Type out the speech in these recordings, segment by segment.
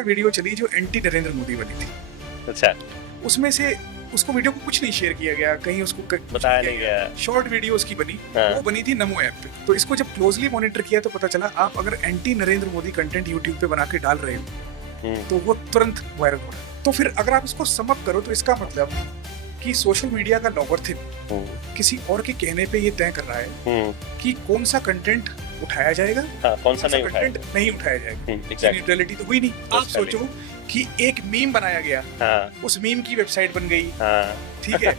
ज्यादा वीडियो चली जो एंटी नरेंद्र मोदी वाली थी। अच्छा, उसमें से उसको वीडियो को कुछ नहीं शेयर किया गया, कहीं उसको बताया नहीं गया। शॉर्ट वीडियो उसकी बनी, हाँ। वो बनी थी नमो ऐप पे। तो इसको जब क्लोजली मॉनिटर किया तो पता चला आप अगर anti Narendra Modi content YouTube पे बना के डाल रहे हो तो वो तुरंत वायरल हो रहा है। तो फिर अगर आप इसको सम अप करो तो इसका मतलब कि सोशल मीडिया का लॉगरिथम किसी और के कहने पे ये तय कर रहा है कि कौन सा कंटेंट उठाया जाएगा, कौन सा नहीं कंटेंट नहीं उठाया जाएगा। न्यूट्रलिटी तो हुई नहीं। आप सोचो कि एक मीम बनाया गया, उस मीम की वेबसाइट बन गई, ठीक है।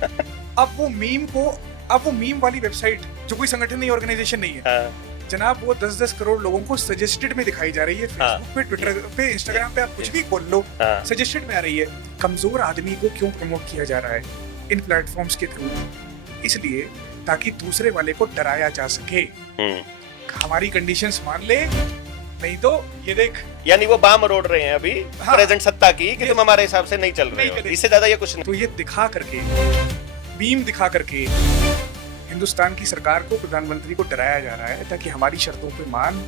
अब वो मीम वाली वेबसाइट जो कोई संगठन नहीं, ऑर्गेनाइजेशन नहीं है जनाब, वो 10-10 करोड़ लोगों को सजेस्टेड में दिखाई जा रही है। फेसबुक पे, ट्विटर पे, इंस्टाग्राम पे आप कुछ भी खोल लो, सजेस्टेड में आ रही है। कमजोर आदमी को क्यों प्रमोट किया जा रहा है इन प्लेटफॉर्म्स के थ्रू? इसलिए ताकि दूसरे वाले को डराया जा सके, हमारी कंडीशंस मान ले, नहीं तो ये देख। यानी वो बाम रोड रहे हैं अभी प्रेजेंट सत्ता की कि तुम हमारे हिसाब से नहीं चल रहे हो, इससे ज्यादा ये कुछ नहीं। तो ये दिखा करके, मीम दिखा करके हिंदुस्तान की सरकार को, प्रधानमंत्री को डराया जा रहा है ताकि हमारी शर्तों पे मान।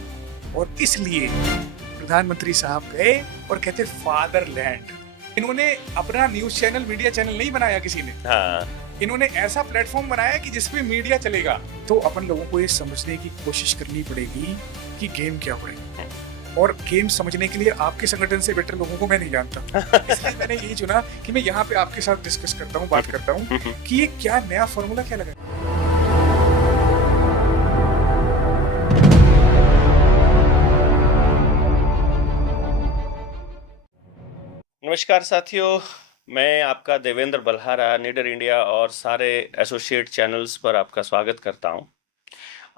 और इसलिए प्रधानमंत्री साहब गए और कहते फादरलैंड। इन्होंने अपना न्यूज चैनल, मीडिया चैनल नहीं बनाया किसी ने, इन्होंने ऐसा प्लेटफॉर्म बनाया कि जिसपे मीडिया चलेगा। तो अपन लोगों को ये समझने की कोशिश करनी पड़ेगी कि गेम क्या पड़ेगा, और गेम समझने के लिए आपके संगठन से बेटर लोगों को मैं नहीं जानता। इसलिए मैंने यही चुना कि मैं यहाँ पे आपके साथ डिस्कस करता हूँ, बात करता हूँ कि ये क्या नया फॉर्मूला क्या लगा। नमस्कार साथियों, मैं आपका देवेंद्र बल्हारा, नीडर इंडिया और सारे एसोसिएट चैनल्स पर आपका स्वागत करता हूं।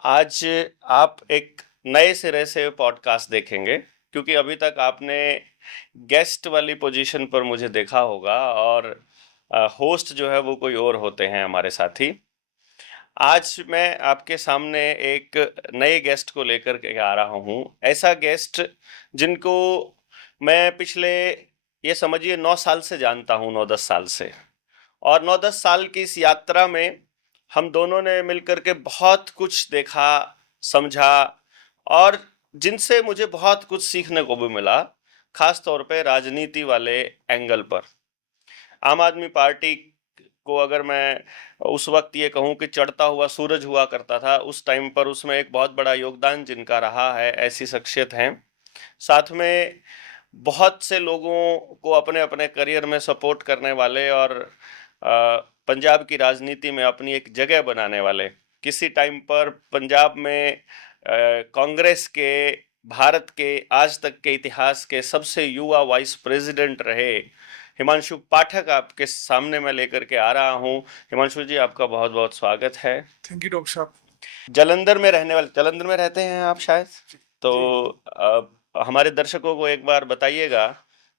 आज आप एक नए सिरे से पॉडकास्ट देखेंगे, क्योंकि अभी तक आपने गेस्ट वाली पोजीशन पर मुझे देखा होगा और होस्ट जो है वो कोई और होते हैं हमारे साथी। आज मैं आपके सामने एक नए गेस्ट को लेकर के आ रहा हूं, ऐसा गेस्ट जिनको मैं पिछले, ये समझिए 9 साल से जानता हूँ, 9-10 साल से। और 9-10 साल की इस यात्रा में हम दोनों ने मिलकर के बहुत कुछ देखा, समझा, और जिनसे मुझे बहुत कुछ सीखने को भी मिला, खास तौर पे राजनीति वाले एंगल पर। आम आदमी पार्टी को अगर मैं उस वक्त ये कहूँ कि चढ़ता हुआ सूरज हुआ करता था, उस टाइम पर उसमें एक बहुत बड़ा योगदान जिनका रहा है, ऐसी शख्सियत हैं। साथ में बहुत से लोगों को अपने अपने करियर में सपोर्ट करने वाले और पंजाब की राजनीति में अपनी एक जगह बनाने वाले। किसी टाइम पर पंजाब में कांग्रेस के भारत के आज तक के इतिहास के सबसे युवा वाइस प्रेसिडेंट रहे हिमांशु पाठक आपके सामने मैं लेकर के आ रहा हूं। हिमांशु जी, आपका बहुत बहुत स्वागत है। थैंक यू डॉक्टर साहब। जालंधर में रहने वाले, जालंधर में रहते हैं आप शायद, तो हमारे दर्शकों को एक बार बताइएगा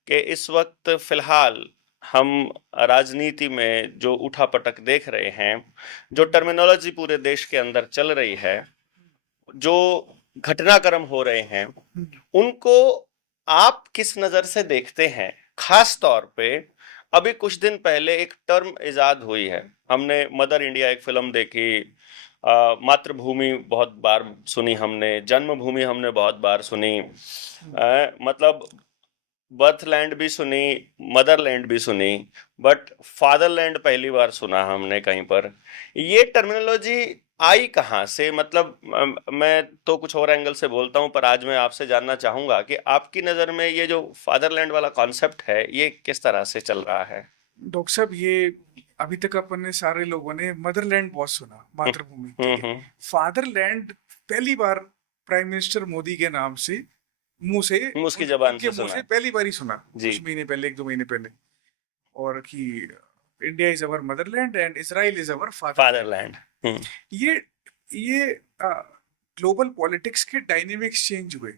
कि इस वक्त फिलहाल हम राजनीति में जो उठापटक देख रहे हैं, जो टर्मिनोलॉजी पूरे देश के अंदर चल रही है, जो घटनाक्रम हो रहे हैं, उनको आप किस नजर से देखते हैं? खास तौर पे अभी कुछ दिन पहले एक टर्म इजाद हुई है, हमने मदर इंडिया एक फिल्म देखी, मातृभूमि बहुत बार सुनी हमने, जन्मभूमि हमने बहुत बार सुनी, मतलब बर्थलैंड भी सुनी, मदरलैंड भी सुनी, बट फादरलैंड पहली बार सुना हमने कहीं पर। ये टर्मिनोलॉजी आई कहाँ से? मतलब मैं तो कुछ और एंगल से बोलता हूँ, पर आज मैं आपसे जानना चाहूंगा कि आपकी नज़र में ये जो फादरलैंड वाला कॉन्सेप्ट है, ये किस तरह से चल रहा है? डॉक्टर साहब, ये अभी तक अपन ने सारे लोगों ने मदरलैंड बहुत सुना, मातृभूमि। फादरलैंड पहली बार प्राइम मिनिस्टर मोदी के नाम से मुंह की जबान से सुना, पहली बार ही सुना, कुछ महीने पहले, 1-2 महीने पहले। और कि India is our Motherland and Israel is our fatherland. ये ग्लोबल पॉलिटिक्स के डायनेमिक्स चेंज हुए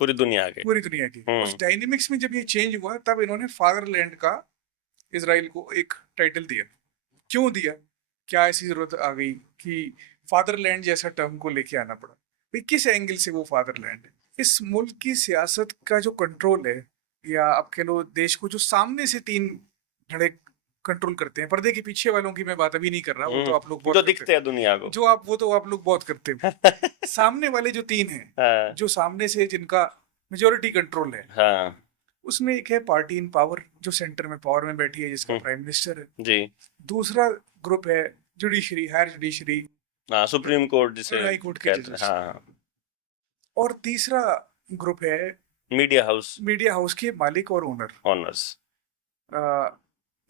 पूरी दुनिया के। उस डायनेमिक्स में जब ये चेंज हुआ, तब इन्होंने फादरलैंड का इजराइल को एक टाइटल दिया। क्यों दिया? क्या ऐसी जरूरत आ गई कि फादरलैंड जैसा टर्म को लेके आना पड़ा? भाई किस एंगल से वो फादरलैंड है? इस मुल्क की सियासत का जो कंट्रोल है, या आप कह लो देश को जो सामने से 3 धड़े कंट्रोल करते हैं, पर्दे के पीछे वालों की मैं बात अभी नहीं कर रहा, वो तो आप लोग बहुत जो दिखते हैं दुनिया को, वो तो आप लोग बहुत करते हैं। सामने वाले जो 3 हैं, जो सामने से जिनका मेजोरिटी कंट्रोल है, उसमें एक है पार्टी इन पावर, जो सेंटर में पावर में बैठी है, जिसका प्राइम मिनिस्टर है। जी। दूसरा ग्रुप है जुडिशरी, हायर जुडिशरी, हाँ, सुप्रीम कोर्ट जिसे हाई कोर्ट के कहते हैं। जजेस। हाँ, और तीसरा ग्रुप है मीडिया हाउस मीडिया हाउस के मालिक और ओनर। ऑनर्स।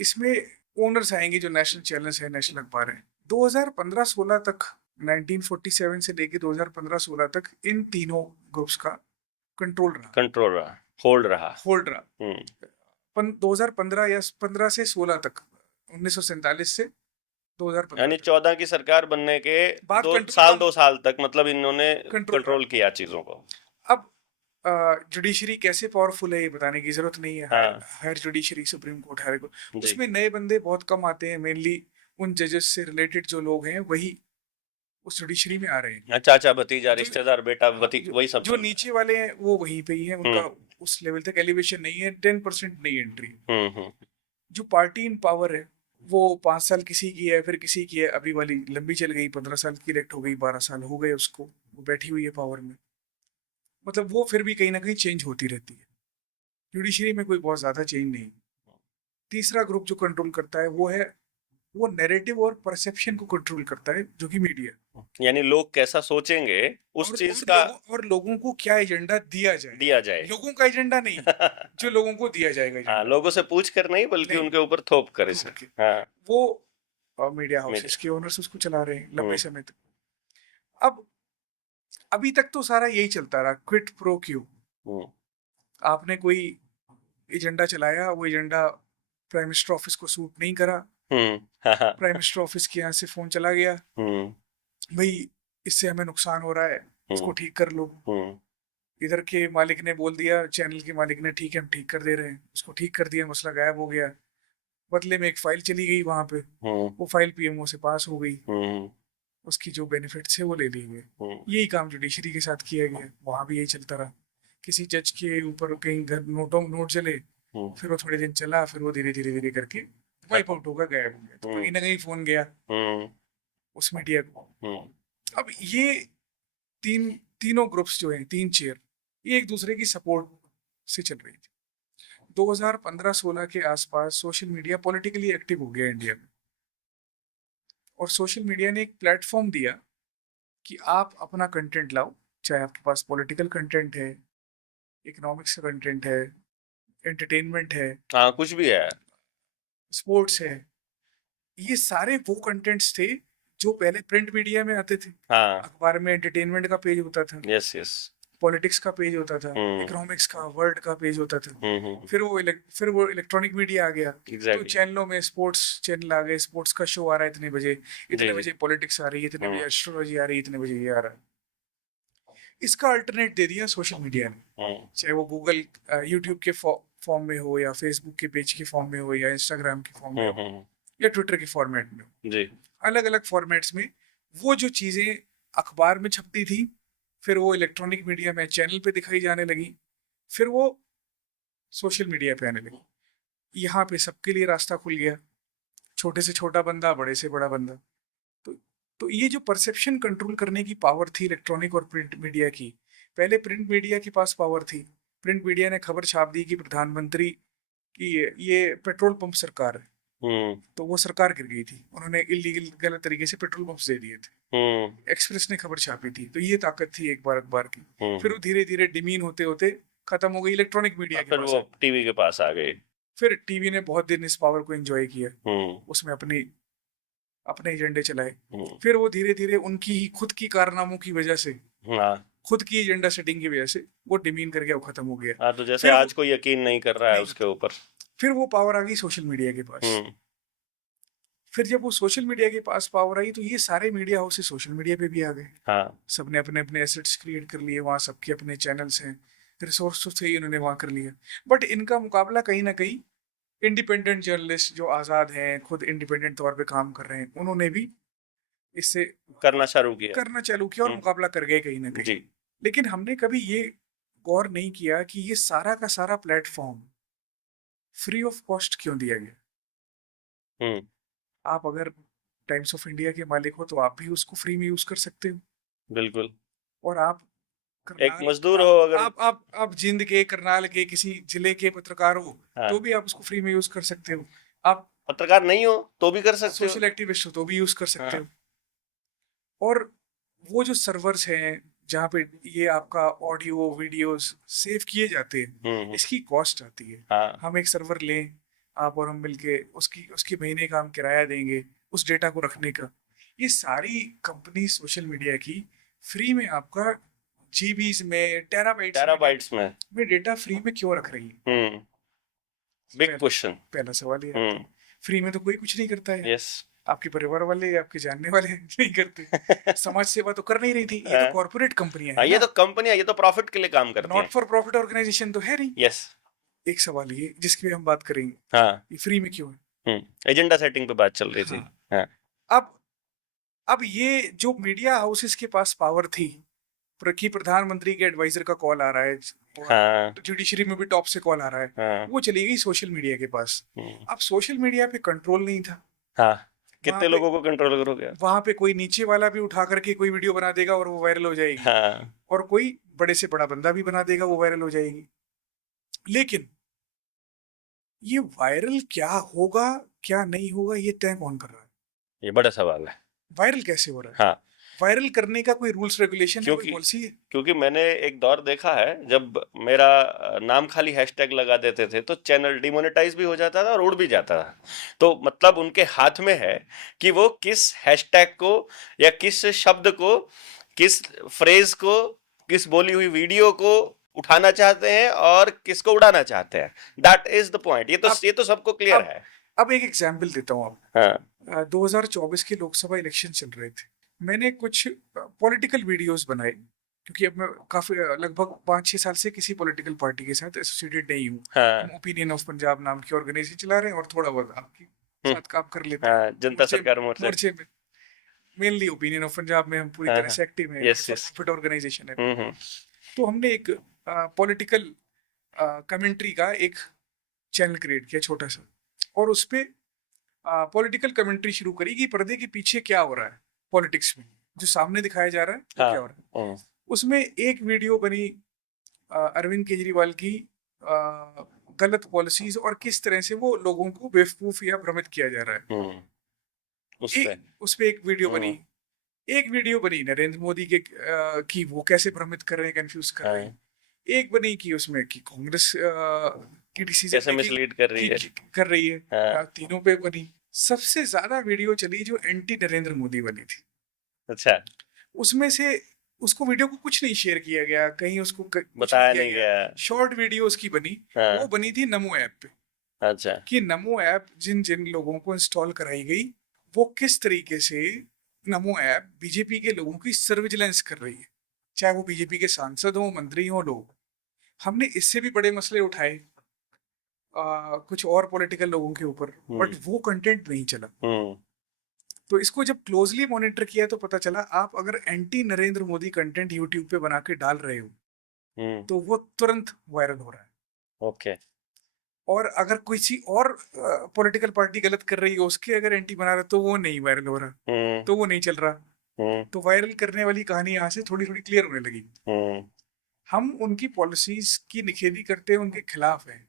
इसमें ओनर्स आएंगे जो नेशनल चैनल्स है, नेशनल अखबार है। 2015-16 तक, 1947 से लेके 2015-16 तक इन तीनों ग्रुप्स का कंट्रोल रहा, कंट्रोल रहा, होल्ड रहा। होल्ड रहा। हम्म 2015 या 15 से 16 तक, 1947 से 2015 यानी तक 14 की सरकार बनने के बाद दो कंट्रोल साल हम 2 साल तक मतलब इन्होंने कंट्रोल कंट्रोल किया चीजों को। अब जुडिशरी कैसे पावरफुल है ये बताने की जरूरत नहीं है। हाँ higher judiciary, supreme court, higher court, जी। उसमें नए बंदे बहुत कम आते हैं। मेनली उन जजेस से रिलेटेड जो लोग हैं वही उस जुडिशरी में आ रहे हैं। चाचा भतीजा जो रिश्तेदार बेटा वही सब जो चलता नीचे वाले हैं वो वहीं पे ही हैं, उनका हम्म उस लेवल तक एलिवेशन नहीं है, 10% नहीं एंट्री। हम्म। जो पार्टी इन पावर है वो 5 साल किसी की है, फिर किसी की है, अभी वाली लंबी चल गई, 15 साल की इलेक्ट हो गई, 12 साल हो गए उसको, वो बैठी हुई है पावर में। मतलब वो फिर भी कहीं ना कहीं चेंज होती रहती है। जुडिशरी में कोई बहुत ज्यादा चेंज नहीं। तीसरा ग्रुप जो कंट्रोल करता है वो नैरेटिव और परसेप्शन को कंट्रोल करता है, जो कि मीडिया। यानी लोग कैसा सोचेंगे उस और चीज का लोगों को क्या एजेंडा दिया जाए, दिया जाए। लोगों का एजेंडा नहीं, जो लोगों को दिया जाएगा हाँ, एजेंडा, लोगों से पूछ कर नहीं बल्कि नहीं, उनके ऊपर थोप कर इसे। थोप के। हाँ वो मीडिया हाउसेस मीडिया। के ओनर्स उसको चला रहे हैं लंबे हम्म समय तक। अब अभी तक तो सारा यही चलता रहा, क्विट प्रो क्यू। हम्म आपने कोई एजेंडा चलाया, वो एजेंडा प्राइम मिनिस्टर ऑफिस को सूट नहीं करा, प्राइम मिनिस्टर ऑफिस के यहाँ से फोन चला गया, हम्म भाई इससे हमें नुकसान हो रहा है, इसको ठीक कर लो। हम्म इधर के मालिक ने बोल दिया, चैनल के मालिक ने, ठीक है हम ठीक कर दे रहे हैं, उसको ठीक कर दिया, मसला गायब हो गया। बदले में एक फाइल चली गई वहां पे, वो फाइल पीएमओ से पास हो गई, उसकी जो बेनिफिट्स है वो ले लिए गए। यही काम जुडिशरी के साथ किया गया, वहां भी यही चलता रहा। किसी जज के ऊपर कहीं घर नोट चले, फिर वो थोड़े दिन चला, फिर वो धीरे धीरे धीरे करके वाइप आउट होगा, गायब हो गया। तो कहीं ना कहीं फोन गया उस मीडिया को। अब ये तीनों ग्रुप्स जो हैं, तीन चेयर, ये एक दूसरे की सपोर्ट से चल रही थी। 2015-16 के आसपास सोशल मीडिया पॉलिटिकली एक्टिव हो गया इंडिया में, और सोशल मीडिया ने एक प्लेटफॉर्म दिया कि आप अपना कंटेंट लाओ, चाहे आपके पास पॉलिटिकल कंटेंट है, इकोनॉमिक्स का कंटेंट है, एंटरटेनमेंट है, हाँ कुछ भी है, स्पोर्ट्स है। ये सारे वो कंटेंट्स थे जो पहले प्रिंट मीडिया में आते थे। हाँ अखबार में एंटरटेनमेंट का पेज होता था, यस यस पॉलिटिक्स का पेज होता था, इकोनॉमिक्स का, वर्ल्ड का पेज होता था। फिर वो इलेक्ट्रॉनिक मीडिया आ गया, तो चैनलों में स्पोर्ट्स चैनल आ गए, स्पोर्ट्स का शो आ रहा है इतने बजे, इतने बजे पॉलिटिक्स आ रही है, इतने बजे एस्ट्रोलॉजी आ रही है, इतने बजे ये आ रहा है। इसका अल्टरनेट दे दिया सोशल मीडिया ने, चाहे वो गूगल यूट्यूब के फॉर्म में हो, या फेसबुक के पेज के फॉर्म में हो, या इंस्टाग्राम के फॉर्म में हो, या ट्विटर के फॉर्मेट में हो। अलग अलग फॉर्मेट्स में वो जो चीजें अखबार में छपती थी, फिर वो इलेक्ट्रॉनिक मीडिया में चैनल पे दिखाई जाने लगी, फिर वो सोशल मीडिया पे आने लगी। यहाँ पे सबके लिए रास्ता खुल गया, छोटे से छोटा बंदा, बड़े से बड़ा बंदा। तो ये जो परसेप्शन कंट्रोल करने की पावर थी इलेक्ट्रॉनिक और प्रिंट मीडिया की, पहले प्रिंट मीडिया के पास पावर थी। प्रिंट मीडिया ने खबर छाप दी कि प्रधानमंत्री की ये पेट्रोल पंप सरकार है, तो वो सरकार गिर गई थी, उन्होंने इलीगल गलत तरीके से पेट्रोल पंप दे दिए थे। एक्सप्रेस ने खबर छापी थी, तो ये ताकत थी एक बार अखबार की। फिर वो धीरे धीरे डिमीन होते होते खत्म हो गई इलेक्ट्रॉनिक मीडिया के पास, वो टीवी के पास आ गए। फिर टीवी ने बहुत दिन इस पावर को एंजॉय किया, उसमें अपने एजेंडे चलाए। फिर वो धीरे धीरे उनकी ही खुद की कारनामों की वजह से, खुद की एजेंडा सेटिंग की वजह से वो डिमीन कर गया, वो खत्म हो गया। तो जैसे आज कोई यकीन नहीं कर रहा है उसके ऊपर। फिर वो पावर आ गई सोशल मीडिया के पास। फिर जब वो सोशल मीडिया के पास पावर आई, तो ये सारे मीडिया हाउसेस सोशल मीडिया पे भी आ गए। सबने अपने अपने एसेट्स क्रिएट कर लिए, वहाँ सबके अपने चैनल्स हैं, रिसोर्स से ही उन्होंने वहाँ कर लिया। बट इनका मुकाबला कहीं ना कहीं इंडिपेंडेंट जर्नलिस्ट जो आज़ाद हैं, खुद इंडिपेंडेंट तौर पे काम कर रहे हैं, उन्होंने भी इससे करना चालू किया और मुकाबला कर गए कहीं ना कहीं। लेकिन हमने कभी ये गौर नहीं किया कि ये सारा का सारा प्लेटफॉर्म फ्री ऑफ कॉस्ट क्यों दिया गया। आप अगर टाइम्स ऑफ इंडिया के मालिक हो तो आप भी उसको फ्री में यूज कर सकते हो, बिल्कुल। और आप एक करनाल, मजदूर हो अगर, आप जिंद के, करनाल के किसी जिले के पत्रकार हो हाँ, तो भी आप उसको फ्री में यूज कर सकते हो। आप पत्रकार नहीं हो तो भी कर सकते हो। सोशल एक्टिविस्ट हो तो भी यूज कर सकते हाँ, हो। और वो जो सर्वर्स हैं जहाँ पे ये आपका ऑडियो वीडियोस सेव किए जाते हैं, हम्म, इसकी कॉस्ट आती है। हाँ, हम एक सर्वर लें, आप और हम मिलके उसकी उसकी महीने का हम किराया देंगे उस डेटा को रखने का। ये सारी कंपनी सोशल मीडिया की फ्री में आपका जीबीज में, टेराबाइट्स में, में डेटा फ्री में क्यों रख रही है? बिग पहला क्वेश्चन। पहला सवाल ये आता है। फ्री में तो कोई कुछ नहीं करता है। यस। आपके परिवार वाले, आपके जानने वाले नहीं करते। समाज सेवा तो कर नहीं रही थी। ये तो कॉर्पोरेट कंपनियां हैं ये ना, तो कंपनी है, ये तो प्रॉफिट के लिए काम करती नॉट हैं। फॉर प्रॉफिट ऑर्गेनाइजेशन तो है नहीं। यस। एक सवाल ये जिसकी भी हम बात करेंगे, हाँ, ये फ्री में क्यों है? एजेंडा सेटिंग पे बात चल रही थी। हाँ। हाँ, अब अब ये जो मीडिया हाउसेस के पास पावर थी, कि प्रधानमंत्री के एडवाइजर का कॉल आ रहा है, हाँ, जुडिशरी में भी टॉप से कॉल आ रहा है, हाँ, वो चली गई सोशल मीडिया के पास। अब सोशल मीडिया पे कंट्रोल नहीं था। हाँ, वहां कितने पे लोगों को कंट्रोल करोगे? वहां पे कोई नीचे वाला भी उठा करके कोई वीडियो बना देगा और वो वायरल हो जाएगी, हाँ, और कोई बड़े से बड़ा बंदा भी बना देगा, वो वायरल हो जाएगी। लेकिन ये वायरल क्या होगा क्या नहीं होगा ये तय कौन कर रहा है? ये बड़ा सवाल है। वायरल कैसे हो रहा है? हाँ, वायरल करने का कोई रूल्स रेगुलेशन है, कोई क्योंकि पॉलिसी है? क्योंकि मैंने एक दौर देखा है जब मेरा नाम खाली हैशटैग लगा देते थे तो चैनल डिमोनेटाइज भी हो जाता था और उड़ भी जाता था। तो मतलब उनके हाथ में है कि वो किस हैशटैग को या किस शब्द को, किस फ्रेज को, किस बोली हुई वीडियो को उठाना चाहते हैं और किसको उड़ाना चाहते हैं। That is the point. ये तो सबको क्लियर है। अब एक एग्जाम्पल देता हूँ आप। हाँ, 2024 के लोकसभा इलेक्शन चल रहे थे। मैंने कुछ पॉलिटिकल वीडियोस बनाए, क्योंकि अब मैं काफी लगभग 5-6 साल से किसी पॉलिटिकल पार्टी के साथ एसोसिएटेड नहीं हूँ। हाँ, हम ओपिनियन ऑफ पंजाब नाम की ऑर्गेनाइजेशन चला रहे हैं और थोड़ा बहुत आपके साथ काम कर लेते हाँ, हैं जनता सरकार मोर्चा। मोर्चे में। मेनली ओपिनियन ऑफ पंजाब में हम पूरी हाँ, तरह से एक्टिव हैं। Yes, yes. प्रॉफिट ऑर्गेनाइजेशन है। हम्म, तो हमने एक पॉलिटिकल कमेंट्री का एक चैनल क्रिएट किया छोटा सा, और उस पे पॉलिटिकल कमेंट्री शुरू करी कि पर्दे के पीछे क्या हो रहा है पॉलिटिक्स में, जो सामने दिखाया जा रहा है वो हाँ, क्या हो रहा है। उसमें एक वीडियो बनी अरविंद केजरीवाल की गलत पॉलिसीज और किस तरह से वो लोगों को बेवकूफ या भ्रमित किया जा रहा है। उस पे एक वीडियो बनी। एक वीडियो बनी नरेंद्र मोदी के कि वो कैसे भ्रमित कर रहे हैं, कंफ्यूज कर रहे हैं। एक बनी कि उसमें कि कांग्रेस की डिसीजन कैसे मिसलीड कर रही है, कर रही है। हाँ। तीनों पे बनी। सबसे ज्यादा वीडियो चली जो एंटी नरेंद्र मोदी बनी थी। अच्छा, उसमें से उसको वीडियो को कुछ नहीं शेयर किया गया, कहीं उसको बताया नहीं गया। शॉर्ट वीडियो उसकी बनी। हाँ। वो बनी थी नमो ऐप पे। अच्छा, कि नमो ऐप जिन जिन लोगों को इंस्टॉल कराई गई, वो किस तरीके से नमो ऐप बीजेपी के लोगों की सर्विजिलेंस कर रही है, चाहे वो बीजेपी के सांसद हो, मंत्री हो, लोग। हमने इससे भी बड़े मसले उठाए कुछ और पॉलिटिकल लोगों के ऊपर, बट वो कंटेंट नहीं चला। तो इसको जब क्लोजली मॉनिटर किया तो पता चला, आप अगर anti Narendra Modi content YouTube पे बना के डाल रहे हो तो वो तुरंत वायरल हो रहा है। ओके। और अगर किसी और पॉलिटिकल पार्टी गलत कर रही है, उसके अगर एंटी बना रहा है तो वो नहीं वायरल हो रहा, तो वो नहीं चल रहा। तो वायरल करने वाली कहानी यहाँ से थोड़ी थोड़ी क्लियर होने लगी। हम उनकी पॉलिसीज की निखेधी करते हैं, उनके खिलाफ हैं।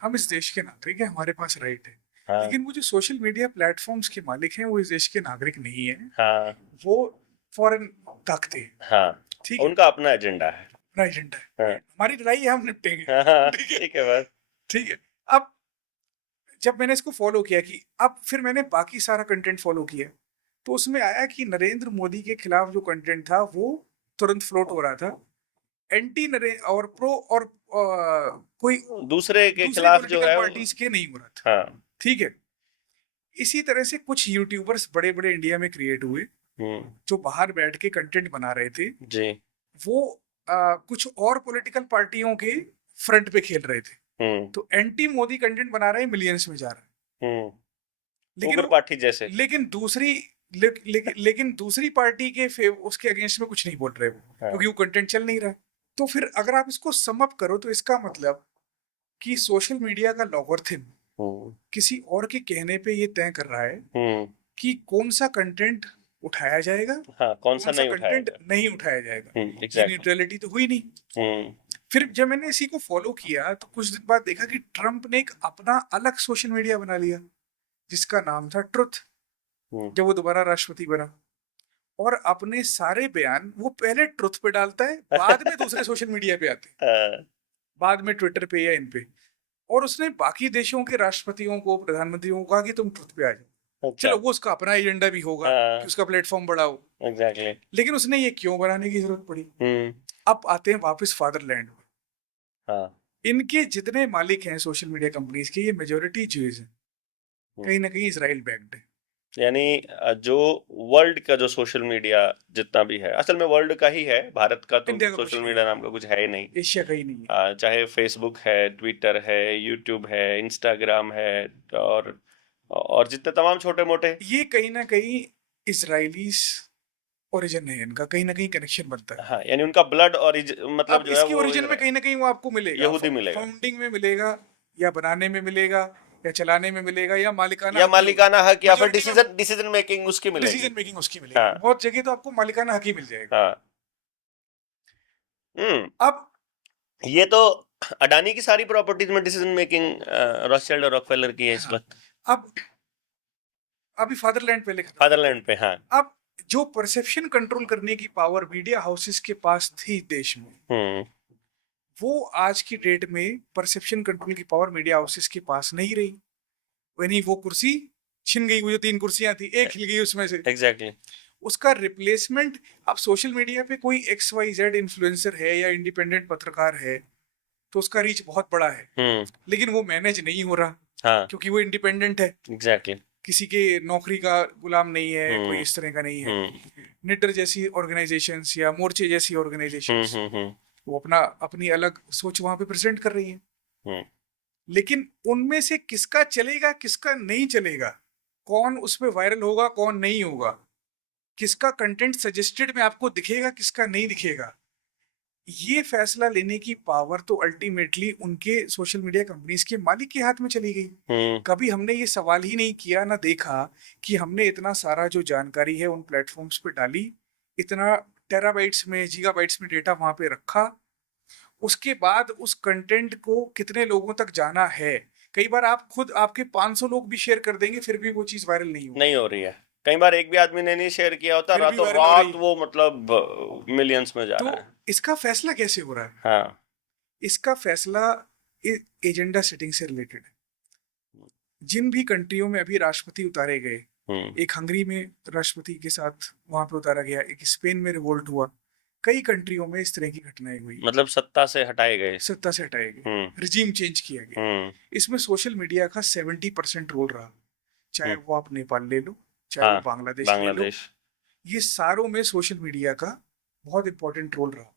हम इस देश के नागरिक हैं, हमारे पास राइट है। हाँ। लेकिन वो जो सोशल मीडिया प्लेटफॉर्म्स के मालिक हैं, वो इस देश के नागरिक नहीं है। हाँ। वो फॉरेन ताकते हैं। हाँ। ठीक है, उनका अपना एजेंडा है। अपना एजेंडा है। हाँ। हमारी लड़ाई है, हम निपटेंगे। हाँ, ठीक है बस। ठीक है। अब जब मैंने इसको फॉलो किया कि अब फिर मैंने बाकी सारा कंटेंट फॉलो किया, तो उसमें आया कि नरेंद्र मोदी के खिलाफ जो कंटेंट था वो तुरंत फ्लोट हो रहा था। एंटी नरेंद्र और प्रो और कोई दूसरे के खिलाफ जो है पार्टीज के नहीं हो रहा था। हाँ। ठीक है। इसी तरह से कुछ यूट्यूबर्स बड़े बड़े इंडिया में क्रिएट हुए जो बाहर बैठ के कंटेंट बना रहे थे जी। वो कुछ और पॉलिटिकल पार्टियों के फ्रंट पे खेल रहे थे। तो एंटी मोदी कंटेंट बना रहे हैं, मिलियंस में जा रहा है। लेकिन पार्टी जैसे लेकिन दूसरी पार्टी के उसके अगेंस्ट में कुछ नहीं बोल रहे वो, क्योंकि वो कंटेंट चल नहीं रहा। तो फिर अगर आप इसको सम अप करो तो इसका मतलब कि सोशल मीडिया का लॉगरिथम किसी और के कहने पे ये तय कर रहा है कि कौन सा कंटेंट उठाया जाएगा, हाँ, कौन सा नहीं कंटेंट उठाएगा। नहीं उठाया जाएगा। ये एग्जैक्टली। न्यूट्रलिटी तो हुई नहीं। फिर जब मैंने इसी को फॉलो किया तो कुछ दिन बाद देखा कि ट्रम्प ने एक अपना अलग सोशल मीडिया बना लिया जिसका नाम था ट्रुथ, जब वो दोबारा राष्ट्रपति बना। और अपने सारे बयान वो पहले ट्रुथ पे डालता है, बाद में दूसरे सोशल मीडिया पे आते हैं, बाद में ट्विटर पे या इन पे। और उसने बाकी देशों के राष्ट्रपतियों को, प्रधानमंत्रियों को कहा कि तुम ट्रुथ पे आ जाओ। चलो वो उसका अपना एजेंडा भी होगा कि उसका प्लेटफॉर्म बड़ा हो। एग्जैक्टली। लेकिन उसने ये क्यों बनाने की जरूरत पड़ी? अब आते हैं वापस फादरलैंड में। हाँ। इनके जितने मालिक हैं सोशल मीडिया कंपनीज के, ये मेजोरिटी ज्यूज हैं, कहीं ना कहीं इसराइल बैक्ड है। यानी जो वर्ल्ड का जो सोशल मीडिया जितना भी है, असल में वर्ल्ड का ही है, भारत का तो इंडिया का सोशल कुछ मीडिया नाम का कुछ है ही नहीं। एशिया का ही नहीं है। चाहे फेसबुक है, ट्विटर है, यूट्यूब है, इंस्टाग्राम है, और जितने तमाम छोटे मोटे, ये कहीं ना कहीं इसराइलीज ओरिजिन है इनका, कहीं ना कहीं कनेक्शन बनता है। हाँ, यानी उनका ब्लड मतलब अब जो है इसके वो ओरिजिन में कहीं ना कहीं वो आपको मिलेगा, यहूदी मिलेगा, फाउंडिंग में मिलेगा, या बनाने में मिलेगा, या चलाने में मिलेगा, या मालिकाना हक, या फिर Majority डिसीजन मेकिंग उसकी मिलेगी। डिसीजन मेकिंग उसकी मिलेगी। हाँ। बहुत जगह तो आपको मालिकाना हक ही मिल जाएगा। हाँ। अब ये तो अडानी की सारी प्रॉपर्टीज में डिसीजन मेकिंग रॉथस्चाइल्ड और रॉकफेलर की है इस वक्त। अब अभी फादरलैंड पे लिखा, फादरलैंड पे। हाँ। अब जो परसेप्शन कंट्रोल करने की पावर मीडिया हाउसेस के पास थी देश में, वो आज की डेट में परसेप्शन कंट्रोल की पावर मीडिया हाउसेस के पास नहीं रही। यानी वो कुर्सी छिन गई, वो जो 3 कुर्सियां थी, एक हिल गई उसमें से। एग्जैक्टली। उसका रिप्लेसमेंट अब सोशल मीडिया पे कोई XYZ इन्फ्लुएंसर है या इंडिपेंडेंट पत्रकार है तो उसका रीच बहुत बड़ा है, लेकिन वो मैनेज नहीं हो रहा। हाँ। क्योंकि वो इंडिपेंडेंट है। एग्जैक्टली। किसी के नौकरी का गुलाम नहीं है, कोई इस तरह का नहीं है। निडर जैसी ऑर्गेनाइजेशंस या मोर्चे जैसी ऑर्गेनाइजेशंस वो अपनी अलग सोच वहां पे प्रेजेंट कर रही हैं। लेकिन उनमें से किसका चलेगा, किसका नहीं चलेगा, कौन उसमें वायरल होगा, कौन नहीं होगा, किसका कंटेंट सजेस्टेड में आपको दिखेगा, किसका नहीं दिखेगा, ये फैसला लेने की पावर तो अल्टीमेटली उनके सोशल मीडिया कंपनीज के मालिक के हाथ में चली गई। कभी हमने ये सवाल ही नहीं किया, ना देखा कि हमने इतना सारा जो जानकारी है उन प्लेटफॉर्म्स पे डाली, इतना टेराबाइट्स में, गीगाबाइट्स में डेटा वहां पे रखा, उसके बाद उस कंटेंट को कितने लोगों तक जाना है। कई बार आप खुद, आपके 500 लोग भी शेयर कर देंगे, फिर भी वो चीज वायरल नहीं हो रही है। कई बार एक भी आदमी ने नहीं शेयर किया होता, रातों रात वो मतलब मिलियंस में जा रहा है। इसका फैसला कैसे हो रहा है? हाँ। इसका फैसला एजेंडा सेटिंग से रिलेटेड है। जिन भी कंट्रियों में अभी राष्ट्रपति उतारे गए, एक हंगरी में राष्ट्रपति के साथ वहां पे उतारा गया, एक स्पेन में रिवोल्ट हुआ, कई कंट्रियों में इस तरह की घटनाएं हुई, मतलब सत्ता से हटाए गए, रिजीम चेंज किया गया। इसमें सोशल मीडिया का 70% रोल रहा, चाहे वो आप नेपाल ले लो, चाहे वो बांग्लादेश ले लो, ये सारों में सोशल मीडिया का बहुत इंपॉर्टेंट रोल रहा।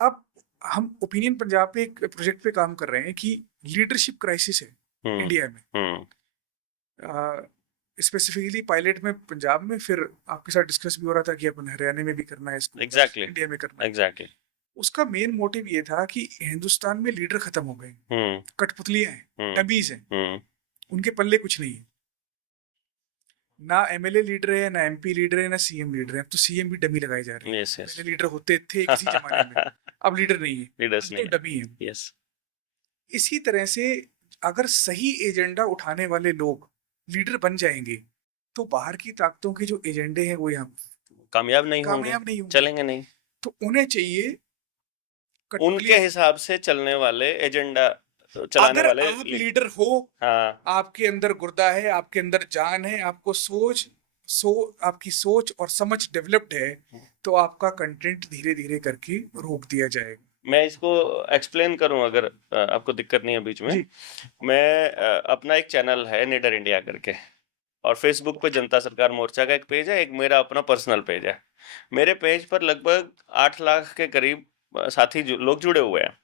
अब हम ओपिनियन पंजाब पे एक प्रोजेक्ट पे काम कर रहे हैं कि लीडरशिप क्राइसिस है इंडिया में, स्पेसिफिकली पायलट में पंजाब में, फिर आपके साथ डिस्कस भी हो रहा था कि अपन हरियाणा में भी करना है इसको, इंडिया में करना है। उसका मेन मोटिव ये था कि हिंदुस्तान में लीडर खत्म हो गए, कठपुतलियां हैं, डमीज हैं, उनके पल्ले कुछ नहीं है। ना MLA लीडर है, ना MP लीडर है, ना CM लीडर है। अब तो CM भी डमी लगाए जा रहे हैं। पहले लीडर होते थे किसी जमाने में, अब लीडर नहीं है, तो डमी है। इसी तरह से अगर सही एजेंडा उठाने वाले लोग लीडर बन जाएंगे तो बाहर की ताकतों के जो एजेंडे हैं वो यहाँ कामयाब नहीं होंगे, चलेंगे नहीं। तो उन्हें चाहिए उनके हिसाब से चलने वाले एजेंडा चलाने वाले। आप लीडर हो, आपके अंदर गुर्दा है, आपके अंदर जान है, आपको आपकी सोच और समझ डेवलप्ड है, तो आपका कंटेंट धीरे धीरे करके रोक दिया जाएगा। मैं इसको एक्सप्लेन करूं अगर आपको दिक्कत नहीं है बीच में। मैं अपना एक चैनल है निडर इंडिया करके, और फेसबुक पे जनता सरकार मोर्चा का एक पेज है, एक मेरा अपना पर्सनल पेज है। मेरे पेज पर लगभग 8 लाख के करीब साथी लोग जुड़े हुए हैं।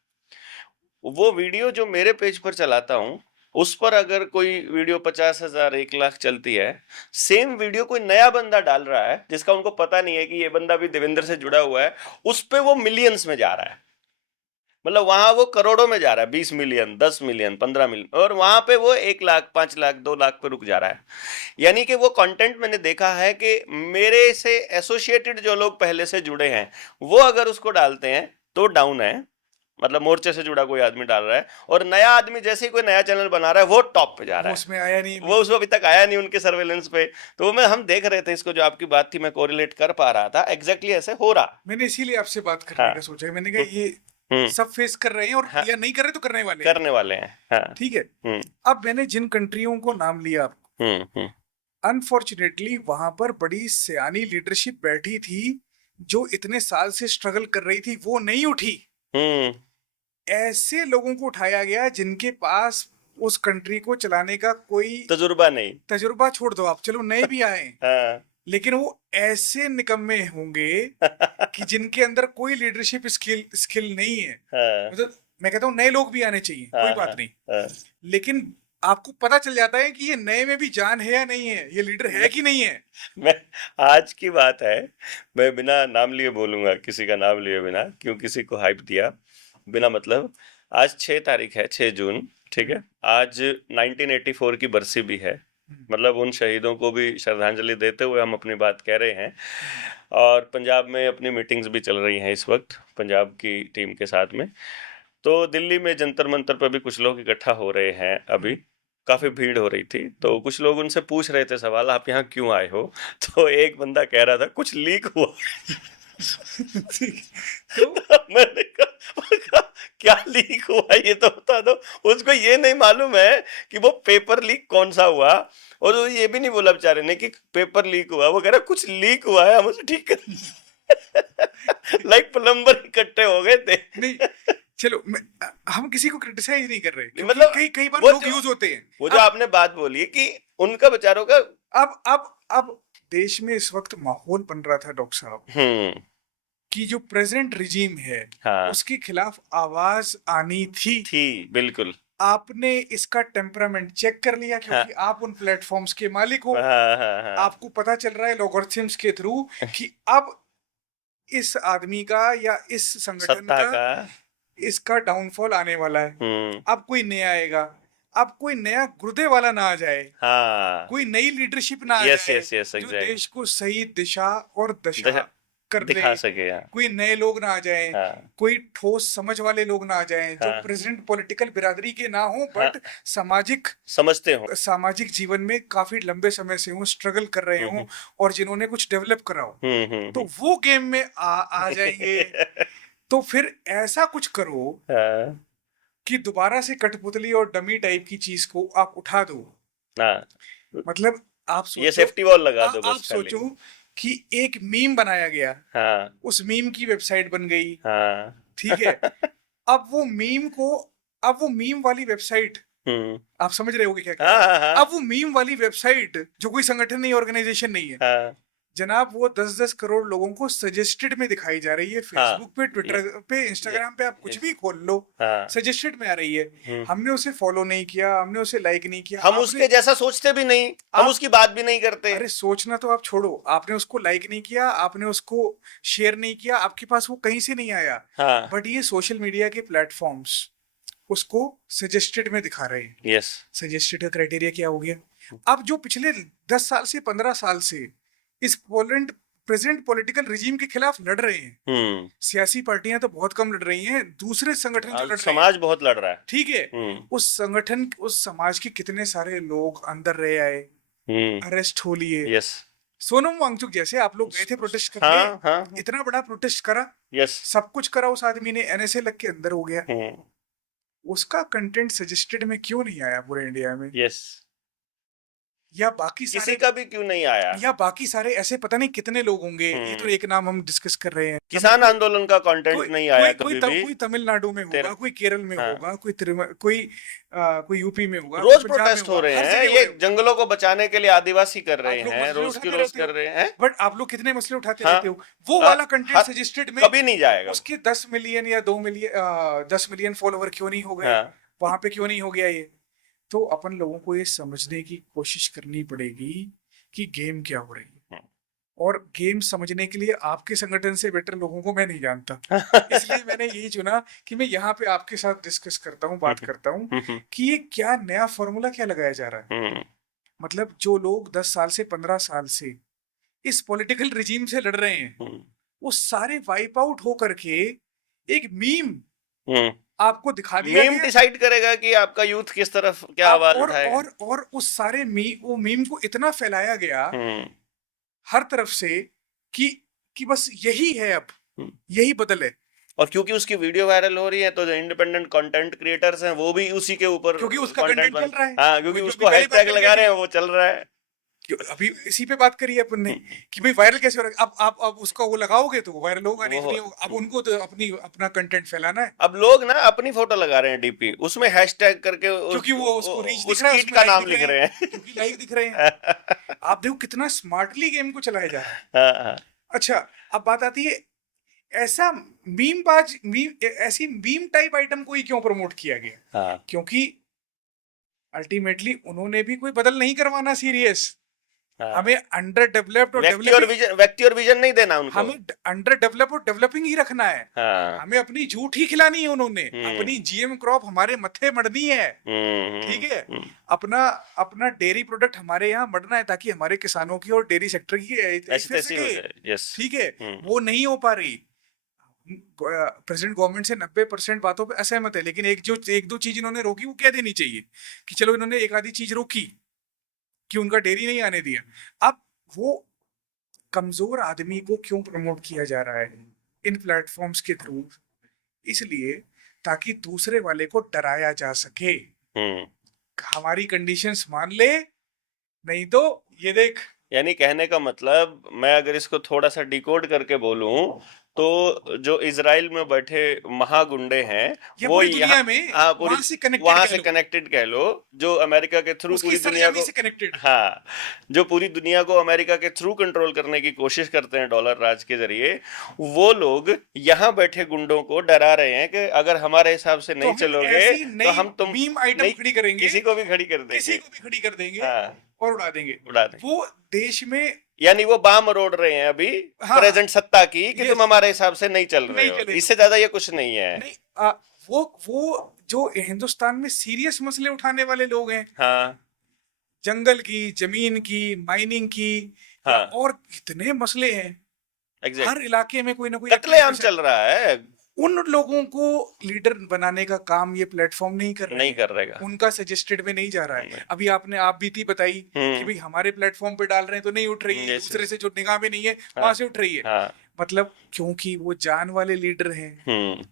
वो वीडियो जो मेरे पेज पर चलाता हूँ, उस पर अगर कोई वीडियो 50,000 1 लाख चलती है, सेम वीडियो कोई नया बंदा डाल रहा है जिसका उनको पता नहीं है कि ये बंदा भी देवेंद्र से जुड़ा हुआ है, उस पे वो मिलियंस में जा रहा है। मतलब वहां वो करोड़ों में जा रहा है, 20 मिलियन, 10 मिलियन, 15 मिलियन, और वहां पे वो 1 लाख, 5 लाख, 2 लाख पे रुक जा रहा है। यानी कि वो कंटेंट मैंने देखा है कि मेरे से एसोसिएटेड जो लोग पहले से जुड़े हैं, वो अगर उसको डालते हैं तो डाउन है, मतलब मोर्चे से जुड़ा कोई आदमी डाल रहा है, और नया आदमी जैसे ही कोई नया चैनल बना रहा है वो टॉप पे जा वो रहा है, उसमें आया नहीं वो उसमें अभी तक आया नहीं उनके सर्वेलेंस पे। तो मैं हम देख रहे थे इसको, जो आपकी बात थी मैं कोरिलेट कर पा रहा था, एग्जैक्टली ऐसे हो रहा। मैंने इसीलिए आपसे बात करने हाँ। का सोचा। मैंने कहा ये हम्म। सब फेस कर रहे हैं, और हाँ, या नहीं कर रहे तो करने वाले हैं। करने वाले हैं। हाँ। ठीक है। हम्म। अब मैंने जिन कंट्रियों को नाम लिया, हम्म। अनफॉर्चुनेटली वहां पर बड़ी सियानी लीडरशिप बैठी थी जो इतने साल से स्ट्रगल कर रही थी, वो नहीं उठी। हम्म। ऐसे लोगों को उठाया गया जिनके पास उस कंट्री को चलाने का कोई तजुर्बा नहीं। तजुर्बा छोड़ दो आप, चलो नए भी आए, हाँ। लेकिन वो ऐसे निकम्मे होंगे कि जिनके अंदर कोई लीडरशिप स्किल नहीं है। हाँ। मतलब मैं कहता हूँ नए लोग भी आने चाहिए, कोई हाँ। बात नहीं, हाँ। लेकिन आपको पता चल जाता है कि ये नए में भी जान है या नहीं है, ये लीडर है कि नहीं है। मैं, आज की बात है, मैं बिना नाम लिए बोलूंगा, किसी का नाम लिए बिना, क्यों किसी को हाइप दिया बिना मतलब। आज 6 तारीख है, 6 जून, ठीक है। आज 1984 की बरसी भी है, मतलब उन शहीदों को भी श्रद्धांजलि देते हुए हम अपनी बात कह रहे हैं। और पंजाब में अपनी मीटिंग्स भी चल रही हैं इस वक्त, पंजाब की टीम के साथ में। तो दिल्ली में जंतर मंतर पर भी कुछ लोग इकट्ठा हो रहे हैं अभी, काफी भीड़ हो रही थी। तो कुछ लोग उनसे पूछ रहे थे सवाल, आप यहाँ क्यों आए हो? तो एक बंदा कह रहा था कुछ लीक हुआ। तो मैंने कहा क्या लीक हुआ ये तो बता दो। उसको ये नहीं मालूम है कि वो पेपर लीक कौन सा हुआ, और वो ये भी नहीं बोला बेचारे ने कि पेपर लीक हुआ, वो कह रहा कुछ लीक हुआ है, हम उसे ठीक कर। लाइक प्लम्बर इकट्ठे हो गए थे। नहीं चलो हम किसी को क्रिटिसाइज नहीं कर रहे, क्योंकि मतलब कई कई बार वो लोग जो- यूज होते हैं। वो जो आपने बात बोली है कि उनका बेचारों का, अब देश में इस वक्त माहौल बन रहा था डॉक्टर साहब कि जो प्रेजेंट रिजीम है हाँ, उसके खिलाफ आवाज आनी थी। बिल्कुल। आपने इसका टेम्परामेंट चेक कर लिया, क्योंकि आप उन प्लेटफॉर्म्स के मालिक हो। हाँ। आपको पता चल रहा है लॉगरिथम्स के थ्रू कि अब इस आदमी का या इस संगठन सत्ता का का। इसका डाउनफॉल आने वाला है। अब कोई नया आएगा, अब कोई नया गुर्दे वाला ना आ जाए, हाँ। कोई नई लीडरशिप ना आ यस जाए यस यस, जो एग्जैक्ट देश को सही दिशा और दशा कर दे। दिखा सके। हाँ। कोई नए लोग ना आ जाएं, हाँ। कोई ठोस समझ वाले लोग ना आ जाएं, जो हाँ। प्रेजेंट पॉलिटिकल बिरादरी के ना हो, हाँ। बट सामाजिक समझते हो। सामाजिक जीवन में काफी लंबे समय से हो, स्ट्रगल कर रहे हो, और जिन्होंने कुछ डेवलप करा हो, तो वो गेम में आ जाएंगे। तो फिर ऐसा कुछ करो हाँ। कि दोबारा से कठपुतली और डमी टाइप की चीज को आप उठा दो। हाँ। मतलब आप ये सोचो, सेफ्टी वॉल लगा दो आप बस खाली। सोचो कि एक मीम बनाया गया, हाँ। उस मीम की वेबसाइट बन गई, हाँ। ठीक है। अब वो मीम वाली वेबसाइट, आप समझ रहे होगे क्या क्या हाँ। हाँ। अब वो मीम वाली वेबसाइट जो कोई संगठन नहीं, ऑर्गेनाइजेशन नहीं है, हाँ। जनाब, वो 10-10 करोड़ लोगों को सजेस्टेड में दिखाई जा रही है। फेसबुक पे, ट्विटर पे, इंस्टाग्राम पे, आप कुछ भी खोल लो, सजेस्टेड में आ रही है। हमने उसे फॉलो नहीं किया, हमने उसे लाइक नहीं किया, हम उसके जैसा सोचते भी नहीं, हम उसकी बात भी नहीं करते। अरे सोचना तो आप छोड़ो, आपने उसको लाइक नहीं किया, आपने उसको शेयर नहीं किया, आपके पास वो कहीं से नहीं आया। बट ये सोशल मीडिया के प्लेटफॉर्म्स उसको सजेस्टेड में दिखा रहे हैं। यस। सजेस्टेड का क्राइटेरिया क्या हो गया? अब जो पिछले 10 साल से 15 साल से इस प्रेजेंट पॉलिटिकल रिजीम के खिलाफ लड़ रहे हैं, सियासी पार्टियां तो बहुत कम लड़ रही हैं, दूसरे संगठन जो लड़ रहे हैं, समाज बहुत लड़ रहा है, ठीक है। उस संगठन, उस समाज के कितने सारे लोग अंदर रह आए, अरेस्ट हो लिए। यस। सोनम वांगचुक जैसे आप लोग गए थे प्रोटेस्ट करने, इतना बड़ा प्रोटेस्ट करा, यस, सब कुछ करा, उस आदमी ने एनएसए लग के अंदर हो गया। उसका कंटेंट सजेस्टेड में क्यों नहीं आया पूरे इंडिया में? यस। या बाकी किसी सारे का भी क्यों नहीं आया? या बाकी सारे ऐसे पता नहीं कितने लोग होंगे, ये तो एक नाम हम डिस्कस कर रहे हैं। किसान आंदोलन का कंटेंट नहीं आया कभी भी। कोई तमिलनाडु में होगा, कोई केरल में होगा, कोई यूपी में होगा, रोज प्रोटेस्ट हो रहे हैं, ये जंगलों को बचाने के लिए आदिवासी कर रहे हैं, रोज की रोज कर रहे हैं। बट आप लोग कितने मसले उठाते रहते हो? वो वाला कंटेंट सजेस्टेड में कभी नहीं जाएगा। उसके 10 मिलियन या 10 मिलियन फॉलोवर क्यों नहीं हो गए? वहां पे क्यों नहीं हो गया ये? तो अपन लोगों को ये समझने की कोशिश करनी पड़ेगी कि गेम क्या हो रही है। और गेम समझने के लिए आपके संगठन से बेटर लोगों को मैं नहीं जानता, इसलिए मैंने यही चुना कि मैं यहाँ पे आपके साथ डिस्कस करता हूँ, बात करता हूँ कि ये क्या नया फॉर्मूला क्या लगाया जा रहा है। मतलब जो लोग 10 साल से 15 साल से इस पॉलिटिकल रिजीम से लड़ रहे हैं, वो सारे वाइप आउट हो करके एक मीम आपको दिखा दिया मीम गया। डिसाइड करेगा कि आपका यूथ किस तरफ क्या आवाज उठाएगा। और उस सारे वो मीम को इतना फैलाया गया हर तरफ से कि बस यही है, अब यही बदल है। और क्योंकि उसकी वीडियो वायरल हो रही है तो जो इंडिपेंडेंट कंटेंट क्रिएटर्स हैं वो भी उसी के ऊपर, क्योंकि उसका कंटेंट चल रहा है। हाँ, क्योंकि उसको हैशटैग लगा रहे हैं, वो चल रहा है। अभी इसी पे बात करी अपन ने कि भाई वायरल कैसे हो रहा है। अब आप उसका वो लगाओगे तो वायरल होगा, नहीं होगा। अब उनको तो अपना कंटेंट फैलाना है। अब लोग ना अपनी फोटो लगा रहे हैं डीपी, उसमें हैशटैग करके क्योंकि वो उसको रीच दिख उस रहा है, कीट का नाम लिख रहे हैं, क्योंकि लाइक दिख रहे हैं। आप देखो कितना स्मार्टली गेम को चलाया जा रहा है। अच्छा, अब बात आती है ऐसा ऐसी मीम टाइप आइटम को ही क्यों प्रमोट किया गया। क्योंकि अल्टीमेटली उन्होंने भी कोई बदल नहीं करवाना सीरियस। हमें अंडर डेवलप्ड और व्यक्ति और विजन नहीं देना उनको, हमें अंडर डेवलप और डेवलपिंग ही रखना है। हमें अपनी झूठ ही खिलानी है। उन्होंने अपनी जीएम क्रॉप हमारे मत्थे मढ़नी है, ठीक है। अपना डेयरी प्रोडक्ट हमारे यहाँ मढ़ना है ताकि हमारे किसानों की और डेयरी सेक्टर की ठीक है। वो नहीं हो पा रही। प्रेसिडेंट गवर्नमेंट से 90% बातों पे असहमत है, लेकिन एक दो चीज इन्होंने रोकी, वो कह देनी चाहिए कि चलो इन्होंने एक आधी चीज रोकी कि उनका डेयरी नहीं आने दिया। अब वो कमजोर आदमी को क्यों प्रमोट किया जा रहा है इन प्लेटफॉर्म्स के थ्रू? इसलिए ताकि दूसरे वाले को डराया जा सके, हमारी कंडीशंस मान ले, नहीं तो ये देख। यानी कहने का मतलब, मैं अगर इसको थोड़ा सा डिकोड करके बोलूं तो जो इजराइल में बैठे महागुंडे हैं वो दुनिया में वहां से कनेक्टेड कह लो, जो अमेरिका के थ्रू पूरी दुनिया को कनेक्टेड, हाँ, जो पूरी दुनिया को अमेरिका के थ्रू कंट्रोल करने की कोशिश करते हैं डॉलर राज के जरिए, वो लोग यहाँ बैठे गुंडों को डरा रहे हैं कि अगर हमारे हिसाब से नहीं चलोगे तो हम तुम आइटम खड़ी करेंगे, किसी को भी खड़ी कर देंगे, और उड़ा देंगे। वो देश में, यानी वो बाम रोड रहे हैं अभी प्रेजेंट सत्ता की कि तुम हमारे हिसाब से नहीं चल रहे हो। इससे ज्यादा ये कुछ नहीं है। वो जो हिंदुस्तान में सीरियस मसले उठाने वाले लोग हैं, जंगल की, जमीन की, माइनिंग की, और इतने मसले हैं। हर इलाके में कोई ना कोई कत्लेआम चल रहा है। उन लोगों को लीडर बनाने का काम ये प्लेटफॉर्म नहीं कर रहेगा, उनका सजेस्टेड में नहीं जा रहा है। अभी आप बीती बताई कि भाई हमारे प्लेटफॉर्म पे डाल रहे हैं तो नहीं उठ रही है, दूसरे से जो निगाह में नहीं है वहां से उठ रही है। मतलब क्योंकि वो जान वाले लीडर हैं,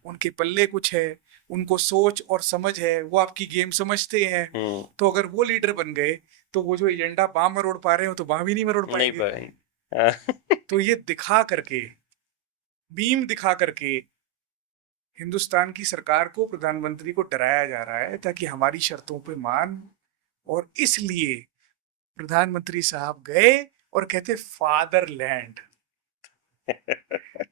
उनके पल्ले कुछ है, उनको सोच और समझ है, वो आपकी गेम समझते हैं। तो अगर वो लीडर बन गए तो वो जो एजेंडा बाम मरोड़ पा रहे हो तो बाम भी नहीं मरोड़ पाएंगे। तो ये दिखा करके, बीम दिखा करके हिंदुस्तान की सरकार को, प्रधानमंत्री को डराया जा रहा है ताकि हमारी शर्तों पे मान। और इसलिए प्रधानमंत्री साहब गए और कहते फादरलैंड।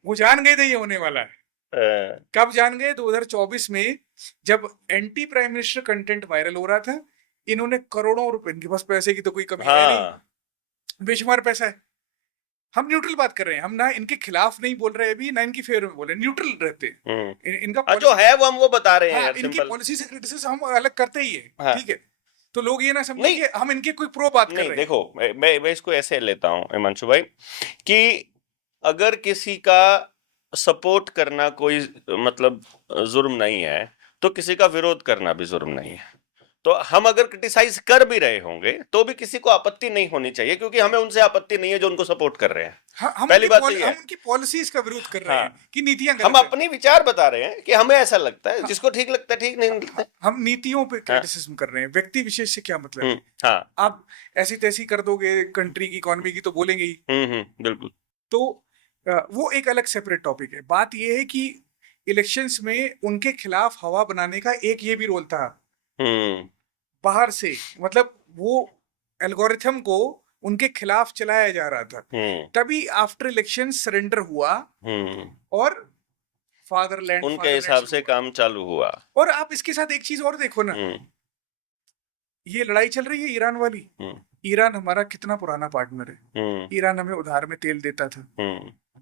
वो जान गए थे ये होने वाला है। कब जान गए? 2024 में जब anti prime minister content viral हो रहा था। इन्होंने करोड़ों रुपए, इनके पास पैसे की तो कोई कमी है नहीं, बेशुमार पैसा है। हम न्यूट्रल बात कर रहे हैं, हम ना इनके खिलाफ नहीं बोल रहे अभी, ना इनकी फेवर में बोल रहे, न्यूट्रल रहते हैं। इनका जो है वो हम वो बता रहे हैं। इनकी पॉलिसी से क्रिटिसिज्म हम अलग करते ही है, ठीक है। तो लोग ये ना समझे कि हम इनके कोई प्रो बात कर रहे हैं। देखो, मैं इसको ऐसे लेता हूं हिमांशु भाई कि अगर किसी का सपोर्ट करना कोई मतलब जुर्म नहीं है तो किसी का विरोध करना भी जुर्म नहीं है। तो हम अगर क्रिटिसाइज कर भी रहे होंगे तो भी किसी को आपत्ति नहीं होनी चाहिए, क्योंकि हमें उनसे आपत्ति नहीं है जो उनको सपोर्ट कर रहे हैं। पहली बात तो ये है, हम उनकी पॉलिसीज का विरोध कर रहे हैं कि नीतियां हम अपनी विचार बता रहे हैं कि हमें ऐसा लगता है, जिसको ठीक लगता है ठीक नहीं लगता है। हम नीतियों पे क्रिटिसिज्म कर रहे हैं, व्यक्ति विशेष से क्या मतलब है। आप ऐसी तैसी कर दोगे कंट्री की इकोनॉमी की तो बोलेंगे ही। बिल्कुल। तो वो एक अलग सेपरेट टॉपिक है। बात ये है कि इलेक्शंस में उनके खिलाफ हवा बनाने का एक ये भी रोल था बाहर से, मतलब वो एल्गोरिथम को उनके खिलाफ चलाया जा रहा था। तभी आफ्टर इलेक्शन सरेंडर हुआ और फादरलैंड उनके हिसाब से काम चालू हुआ। और आप इसके साथ एक चीज और देखो ना, ये लड़ाई चल रही है ईरान वाली, ईरान हमारा कितना पुराना पार्टनर है। ईरान हमें उधार में तेल देता था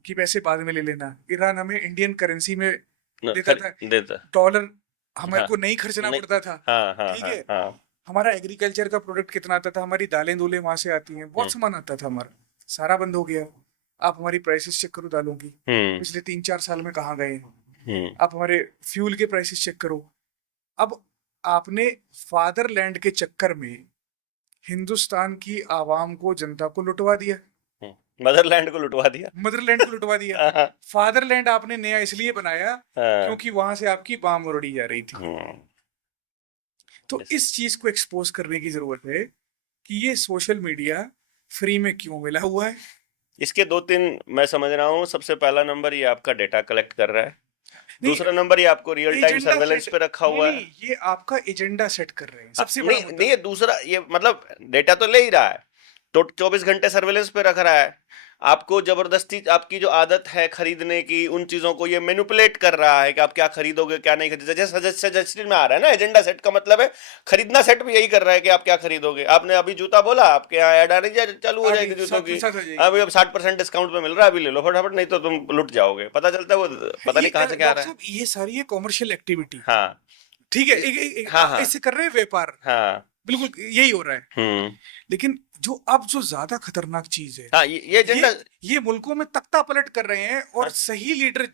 कि पैसे बाद में ले लेना। ईरान हमें इंडियन करेंसी में देता था, डॉलर हमारे को नहीं खर्चना पड़ता था। ठीक है, हमारा एग्रीकल्चर का प्रोडक्ट कितना आता था, हमारी दालें दूलें वहां से आती हैं, बहुत सामान आता था हमारा, सारा बंद हो गया। आप हमारी प्राइसेस चेक करो दालों की, पिछले 3-4 साल में कहाँ गए। आप हमारे फ्यूल के प्राइसेस चेक करो। अब आपने फादरलैंड के चक्कर में हिंदुस्तान की आवाम को, जनता को लुटवा दिया, मदरलैंड को लुटवा दिया, मदरलैंड को लुटवा दिया। फादरलैंड आपने नया इसलिए बनाया क्योंकि वहां से आपकी बाम उड़ी जा रही थी। तो इस चीज को एक्सपोज करने की जरूरत है कि ये सोशल मीडिया फ्री में क्यों मिला हुआ है। इसके 2-3 मैं समझ रहा हूँ। सबसे पहला नंबर ये आपका डेटा कलेक्ट कर रहा है, दूसरा नंबर ये आपको रियल टाइम सर्वेलेंस पे रखा हुआ है। ये आपका एजेंडा सेट कर रहे हैं सबसे बड़ा नहीं, ये दूसरा, ये मतलब डेटा तो ले ही रहा है, तो 24 घंटे सर्वेलेंस पे रख रहा है। आपको जबरदस्ती आपकी जो आदत है खरीदने की, उन चीजों को ये मैनिपुलेट कर रहा है कि आप क्या खरीदोगे क्या नहीं खरीदोगे। जैसे सजेशन में आ रहा है ना, एजेंडा सेट का मतलब है खरीदना सेट भी यही कर रहा है कि आप क्या खरीदोगे। आपने अभी जूता बोला, आपके यहाँ ऐड आने चालू हो जाएगी जूतों की, अभी अब 60% डिस्काउंट पे मिल रहा है, अभी ले लो फटाफट, नहीं तो तुम लुट जाओगे। पता चलता है वो पता नहीं कहाँ से क्या आ रहा है। ये सारी है कॉमर्शियल एक्टिविटी। हाँ ठीक है, इससे कर रहे हैं व्यापार। हाँ बिल्कुल यही हो रहा है। लेकिन अब जो ज्यादा खतरनाक चीज है, हाँ, ये मुल्कों में तख्ता पलट कर रहे हैं, और सही लीडर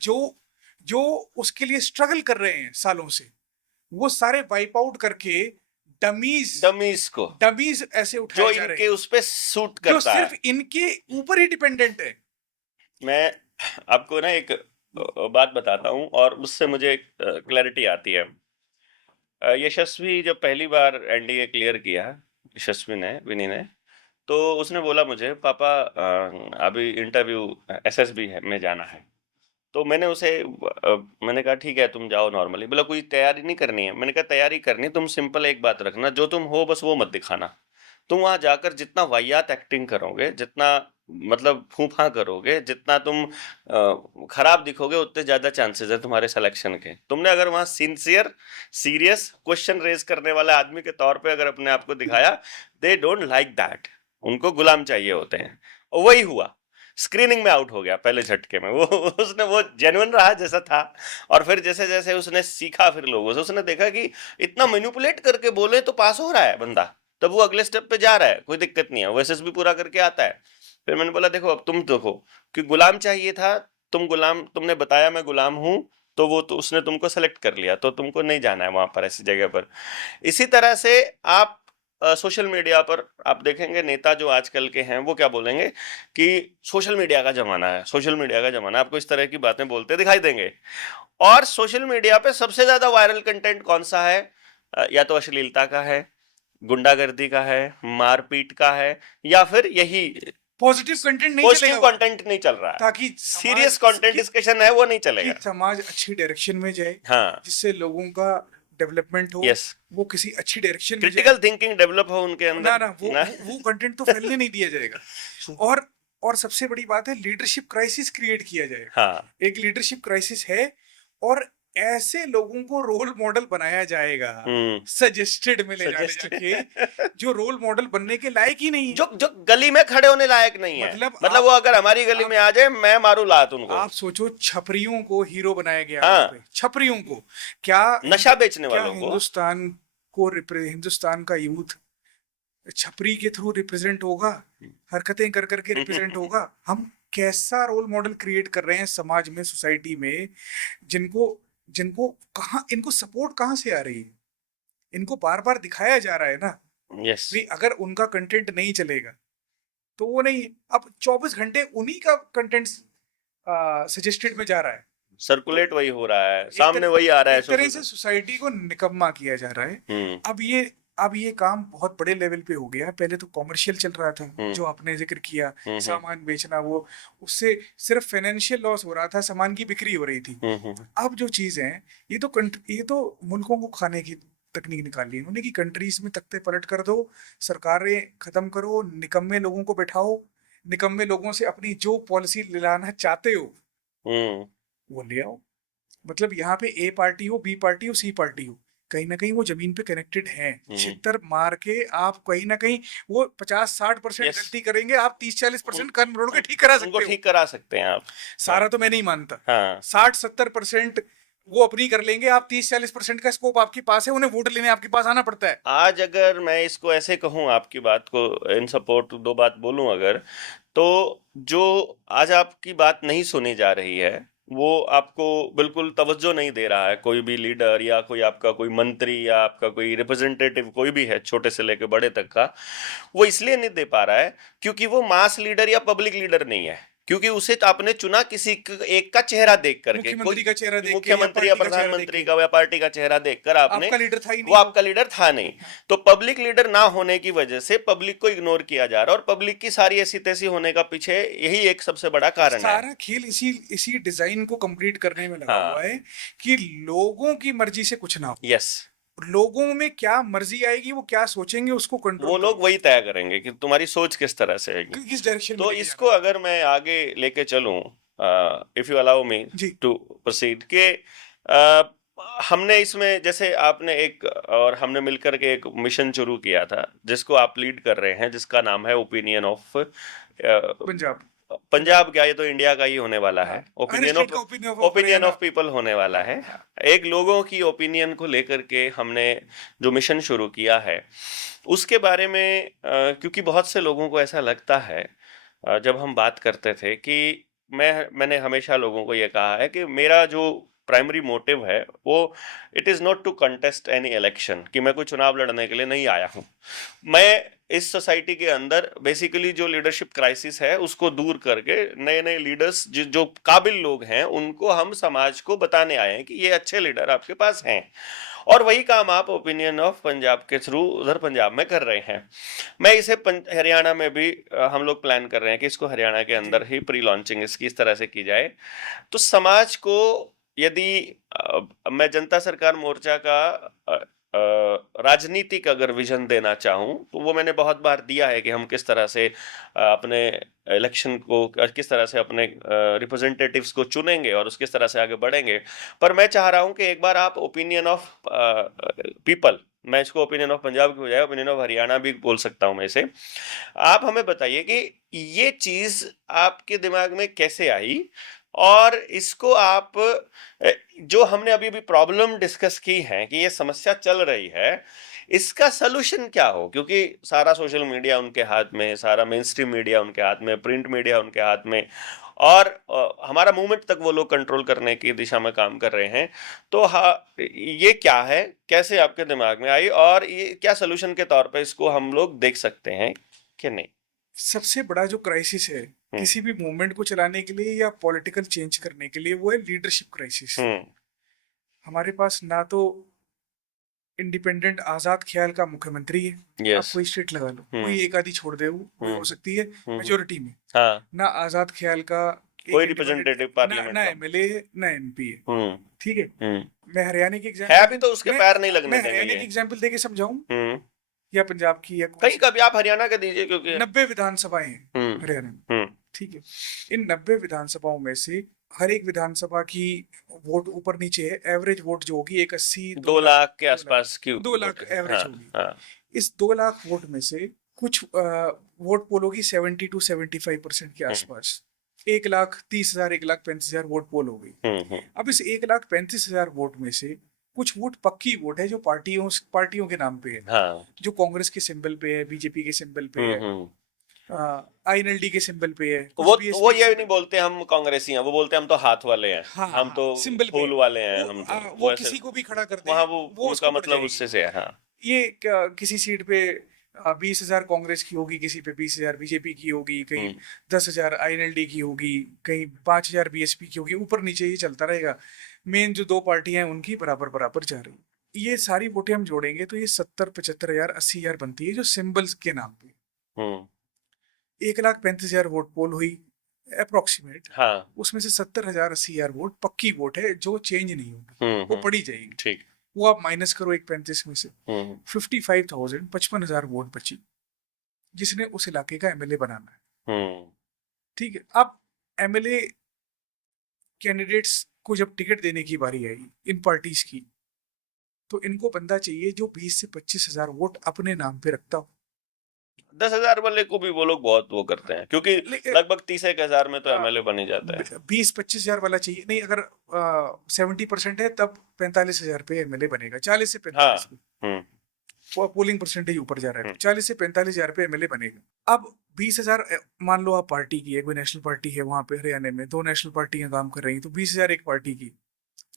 जो उसके लिए स्ट्रगल कर रहे हैं सालों से, वो सारे वाइप आउट करके डमीज ऐसे उठाए जा रहे हैं जो इनके उस पे सूट करता है, जो सिर्फ इनके ऊपर ही डिपेंडेंट है। मैं आपको ना एक बात बताता हूँ और उससे मुझे क्लैरिटी आती है। यशस्वी जब पहली बार एनडीए क्लियर किया, यशस्वी ने, विनी ने, तो उसने बोला मुझे, पापा अभी इंटरव्यू एसएसबी में जाना है। तो मैंने उसे मैंने कहा ठीक है तुम जाओ नॉर्मली। बोला कोई तैयारी नहीं करनी है। मैंने कहा तैयारी करनी, तुम सिंपल एक बात रखना, जो तुम हो बस वो मत दिखाना। तुम वहां जाकर जितना वाहियात एक्टिंग करोगे, जितना मतलब फूफा करोगे, जितना तुम खराब दिखोगे, उतने ज्यादा चांसेस है तुम्हारे सिलेक्शन के। तुमने अगर वहां सिंसियर, सीरियस, क्वेश्चन रेज करने वाले आदमी के तौर पे अगर अपने आप को दिखाया, दे डोंट लाइक दैट, उनको गुलाम चाहिए होते हैं। और वही हुआ, स्क्रीनिंग में आउट हो गया पहले झटके में। उसने वो जेन्युइन रहा जैसा था, और फिर जैसे जैसे उसने सीखा फिर लोगों से, उसने देखा कि इतना मैनिपुलेट करके बोले तो पास हो रहा है बंदा, तब वो अगले स्टेप पे जा रहा है, कोई दिक्कत नहीं है, वो एसएसबी पूरा करके आता है। फिर मैंने बोला देखो अब तुम देखो कि गुलाम चाहिए था, तुमने बताया मैं गुलाम हूं, तो वो तो उसने तुमको सेलेक्ट कर लिया, तो तुमको नहीं जाना है वहां पर, ऐसी जगह पर। इसी तरह से आप सोशल मीडिया पर आप देखेंगे नेता जो आजकल के हैं वो क्या बोलेंगे कि सोशल मीडिया का जमाना है, सोशल मीडिया का जमाना है, आपको इस तरह की बातें बोलते दिखाई देंगे। और सोशल मीडिया पे सबसे ज्यादा वायरल कंटेंट कौन सा है? या तो अश्लीलता का है, गुंडागर्दी का है, मारपीट का है, या फिर यही पॉजिटिव कंटेंट नहीं चल रहा है, ताकि सीरियस कंटेंट डिस्कशन है वो नहीं चलेगा, समाज अच्छी डायरेक्शन में जाए। हाँ, जिससे लोगों का डेवलपमेंट हो, वो किसी अच्छी डायरेक्शन में, क्रिटिकल थिंकिंग डेवलप हो उनके अंदर, वो कंटेंट तो फैलने नहीं दिया जाएगा। और सबसे बड़ी बात है, लीडरशिप क्राइसिस क्रिएट किया जाए। हाँ, एक लीडरशिप क्राइसिस है, और ऐसे लोगों को रोल मॉडल बनाया जाएगा, सजेस्टेड में ले जाके, जो रोल मॉडल बनने के लायक ही नहीं है, जो गली में खड़े होने लायक नहीं है। मतलब वो अगर हमारी गली में आ जाए, मैं मारू लात उनको। आप सोचो, छपरियों को हीरो बनाया गया। हाँ, छपरियों को, क्या नशा बेचने वालों को, हिंदुस्तान का यूथ छपरी के थ्रू रिप्रेजेंट होगा, हरकतें कर करके रिप्रेजेंट होगा। हम कैसा रोल मॉडल क्रिएट कर रहे हैं समाज में, सोसाइटी में, जिनको कहाँ, इनको सपोर्ट कहाँ से आ रही है? इनको बार बार दिखाया जा रहा है ना। yes. भी अगर उनका कंटेंट नहीं चलेगा तो वो नहीं। अब 24 घंटे उन्हीं का कंटेंट सजेस्टेड में जा रहा है, सर्कुलेट वही हो रहा है, सामने वही आ रहा है, इस तरह से सोसाइटी को निकम्मा किया जा रहा है। अब ये काम बहुत बड़े लेवल पे हो गया है। पहले तो कॉमर्शियल चल रहा था, जो आपने जिक्र किया, सामान बेचना, वो उससे सिर्फ फाइनेंशियल लॉस हो रहा था, सामान की बिक्री हो रही थी। अब जो चीज है, ये तो मुल्कों को खाने की तकनीक निकाली इन्होंने कि कंट्रीज में तख्ते पलट कर दो, सरकारें खत्म करो, निकम्मे लोगों को बैठाओ, निकम्मे लोगों से अपनी जो पॉलिसी लाना चाहते हो वो ले आओ। मतलब यहाँ पे ए पार्टी हो, बी पार्टी हो, सी पार्टी हो, कहीं ना कहीं वो जमीन पे कनेक्टेड हैं। हम्म। छितर मार के आप कहीं ना कहीं वो 50-60% Yes. गलती करेंगे, आप 30-40% उन- कर्म रोड के ठीक करा उनको सकते हो। ठीक करा सकते हैं आप। सारा तो मैं नहीं मानता। हाँ 60-70% वो अपनी कर लेंगे, आप 30-40% का स्कोप आपके पास है, उन्हें वोट लेने आपके पास आना पड़ता है। आज अगर मैं इसको ऐसे कहूं, आपकी बात को इन सपोर्ट दो बात बोलूं अगर, तो जो आज आपकी बात नहीं सुनी जा रही है, वो आपको बिल्कुल तवज्जो नहीं दे रहा है कोई भी लीडर या कोई आपका कोई मंत्री या आपका कोई रिप्रेजेंटेटिव कोई भी है, छोटे से लेकर बड़े तक का, वो इसलिए नहीं दे पा रहा है क्योंकि वो मास लीडर या पब्लिक लीडर नहीं है, क्योंकि उसे तो आपने चुना किसी एक का चेहरा देख करके, मुख्यमंत्री का चेहरा देख के, मुख्यमंत्री या पार्टी का चेहरा देख प्रधानमंत्री के। का या पार्टी का चेहरा देखकर आपने, आपका लीडर था ही वो नहीं, आपका लीडर था नहीं। तो पब्लिक लीडर ना होने की वजह से पब्लिक को इग्नोर किया जा रहा है, और पब्लिक की सारी ऐसी तैसी होने का पीछे यही एक सबसे बड़ा कारण है। सारा खेल इसी डिजाइन को कंप्लीट करने में लगा हाँ। हुआ है कि लोगों की मर्जी से कुछ ना हो। यस, लोगों में क्या मर्जी आएगी, वो क्या सोचेंगे, उसको कंट्रोल वो लोग वही तय करेंगे कि तुम्हारी सोच किस तरह से आएगी, किस डायरेक्शन में तो लेके इसको अगर मैं आगे लेके चलूं, इफ यू अलाउ मी जी। टू प्रोसीड, के हमने इसमें जैसे आपने एक और हमने मिलकर के एक मिशन शुरू किया था जिसको आप लीड कर रहे हैं, जिसका नाम है ओपिनियन ऑफ पंजाब। पंजाब। क्या, ये तो इंडिया का ही होने वाला है। ओपिनियन स्टेट का of opinion opinion of people होने वाला है। एक लोगों की ओपिनियन को लेकर के हमने जो मिशन शुरू किया है उसके बारे में, क्योंकि बहुत से लोगों को ऐसा लगता है, जब हम बात करते थे कि मैंने हमेशा लोगों को ये कहा है कि मेरा जो प्राइमरी मोटिव है वो it is not to contest any election, कि मैं कोई चुनाव लड़ने के लिए नहीं आया हूँ। मैं इस सोसाइटी के अंदर बेसिकली जो लीडरशिप क्राइसिस है उसको दूर करके नए नए लीडर्स जो काबिल लोग हैं उनको हम समाज को बताने आए हैं कि ये अच्छे लीडर आपके पास हैं, और वही काम आप ओपिनियन ऑफ पंजाब के थ्रू उधर पंजाब में कर रहे हैं। मैं इसे हरियाणा में भी हम लोग प्लान कर रहे हैं कि इसको हरियाणा के अंदर ही प्री लॉन्चिंग इसकी इस तरह से की जाए। तो समाज को यदि मैं जनता सरकार मोर्चा का राजनीतिक अगर विजन देना चाहूं तो वो मैंने बहुत बार दिया है कि हम किस तरह से अपने इलेक्शन को, किस तरह से अपने रिप्रेजेंटेटिव्स को चुनेंगे और किस तरह से आगे बढ़ेंगे। पर मैं चाह रहा हूं कि एक बार आप ओपिनियन ऑफ पीपल, मैं इसको ओपिनियन ऑफ पंजाब की बजाय ओपिनियन ऑफ हरियाणा भी बोल सकता हूं मैं इसे, आप हमें बताइए कि ये चीज आपके दिमाग में कैसे आई, और इसको आप जो हमने अभी भी प्रॉब्लम डिस्कस की है कि ये समस्या चल रही है, इसका सलूशन क्या हो, क्योंकि सारा सोशल मीडिया उनके हाथ में, सारा मेन स्ट्रीम मीडिया उनके हाथ में, प्रिंट मीडिया उनके हाथ में, और हमारा मूवमेंट तक वो लोग कंट्रोल करने की दिशा में काम कर रहे हैं। तो ये क्या है, कैसे आपके दिमाग में आई, और ये क्या सलूशन के तौर पे इसको हम लोग देख सकते हैं कि नहीं? सबसे बड़ा जो क्राइसिस है किसी भी मूवमेंट को चलाने के लिए या पॉलिटिकल चेंज करने के लिए, वो है लीडरशिप क्राइसिस। हमारे पास ना तो इंडिपेंडेंट आजाद ख्याल का मुख्यमंत्री है, आप कोई स्टेट लगा लो, कोई एक आधी छोड़ दे, वो कोई हो सकती है मेजोरिटी में, ना आजाद ख्याल का कोई रिप्रेजेंटेटिव पार्लियामेंट, ना एमएलए है ना एमपी है। ठीक है, मैं हरियाणा की है भी तो उसके पैर नहीं लगने देंगे। हरियाणा की एग्जांपल देके समझाऊं या पंजाब की, या कहीं कभी आप हरियाणा का दीजिए, क्योंकि 90 विधानसभाएं हैं हरियाणा में। ठीक है, इन 90 विधानसभाओं में से हर एक विधानसभा की वोट ऊपर नीचे है, एवरेज वोट जो होगी 2 लाख के आसपास की 2 लाख एवरेज होगी। इस 2 लाख वोट में से कुछ वोट पोल होगी 70 to 75% के आसपास। 1,30,000 1,35,000 वोट पोल हो गई। अब इस 1,35,000 वोट में से कुछ वोट पक्की वोट है जो पार्टियों के नाम पे है, जो कांग्रेस के सिंबल पे है, बीजेपी के सिंबल पे है, INLD के सिंबल पे है। वो ये नहीं बोलते हम कांग्रेसी हैं, वो बोलते हैं हम तो हाथ वाले हैं, हम तो फूल वाले हैं, हम तो वो किसी को भी खड़ा करते हैं, वो उसका मतलब उससे से है। ये किसी सीट पे 20,000 कांग्रेस की होगी, किसी पे 20,000 बीजेपी की होगी, कहीं 10,000 INLD की होगी, कहीं 5,000 BSP की होगी, ऊपर नीचे ही चलता रहेगा। मेन जो 2 पार्टियां हैं उनकी बराबर बराबर जा रही। ये सारी वोटें हम जोड़ेंगे तो ये 70-75,000 80,000 बनती है, जो सिंबल्स के नाम पे। 1,35,000 वोट पोल हुई अप्रोक्सीमेट, उसमें से 70,000 80,000 वोट पक्की वोट है जो चेंज नहीं होगी, वो पड़ी जाएगी। ठीक, वो आप माइनस करो 1,35 में से, 55,000 55,000 वोट बची, जिसने उस इलाके का MLA बनाना है। ठीक है, अब MLA कैंडिडेट्स को जब टिकट देने की बारी आई इन पार्टीज की, तो इनको बंदा चाहिए जो 20 से 25,000 वोट अपने नाम पे रखता हो। 10,000 वाले को भी वो लोग बहुत वो करते हैं, क्योंकि लगभग 30,000 में तो एमएलए बन ही जाता है। 20-25,000 वाला चाहिए नहीं, अगर 70% है तब 45,000 पे एमएलए बनेगा, 40 से 45 हाँ, पोलिंग परसेंटेज ऊपर जा रहा है, 40 से 45,000 पे एमएलए बनेगा। अब 20,000 मान लो आप पार्टी की है, कोई नेशनल पार्टी है वहां पे हरियाणा में, 2 नेशनल पार्टियां काम कर रही हैं, तो 20,000 एक पार्टी की,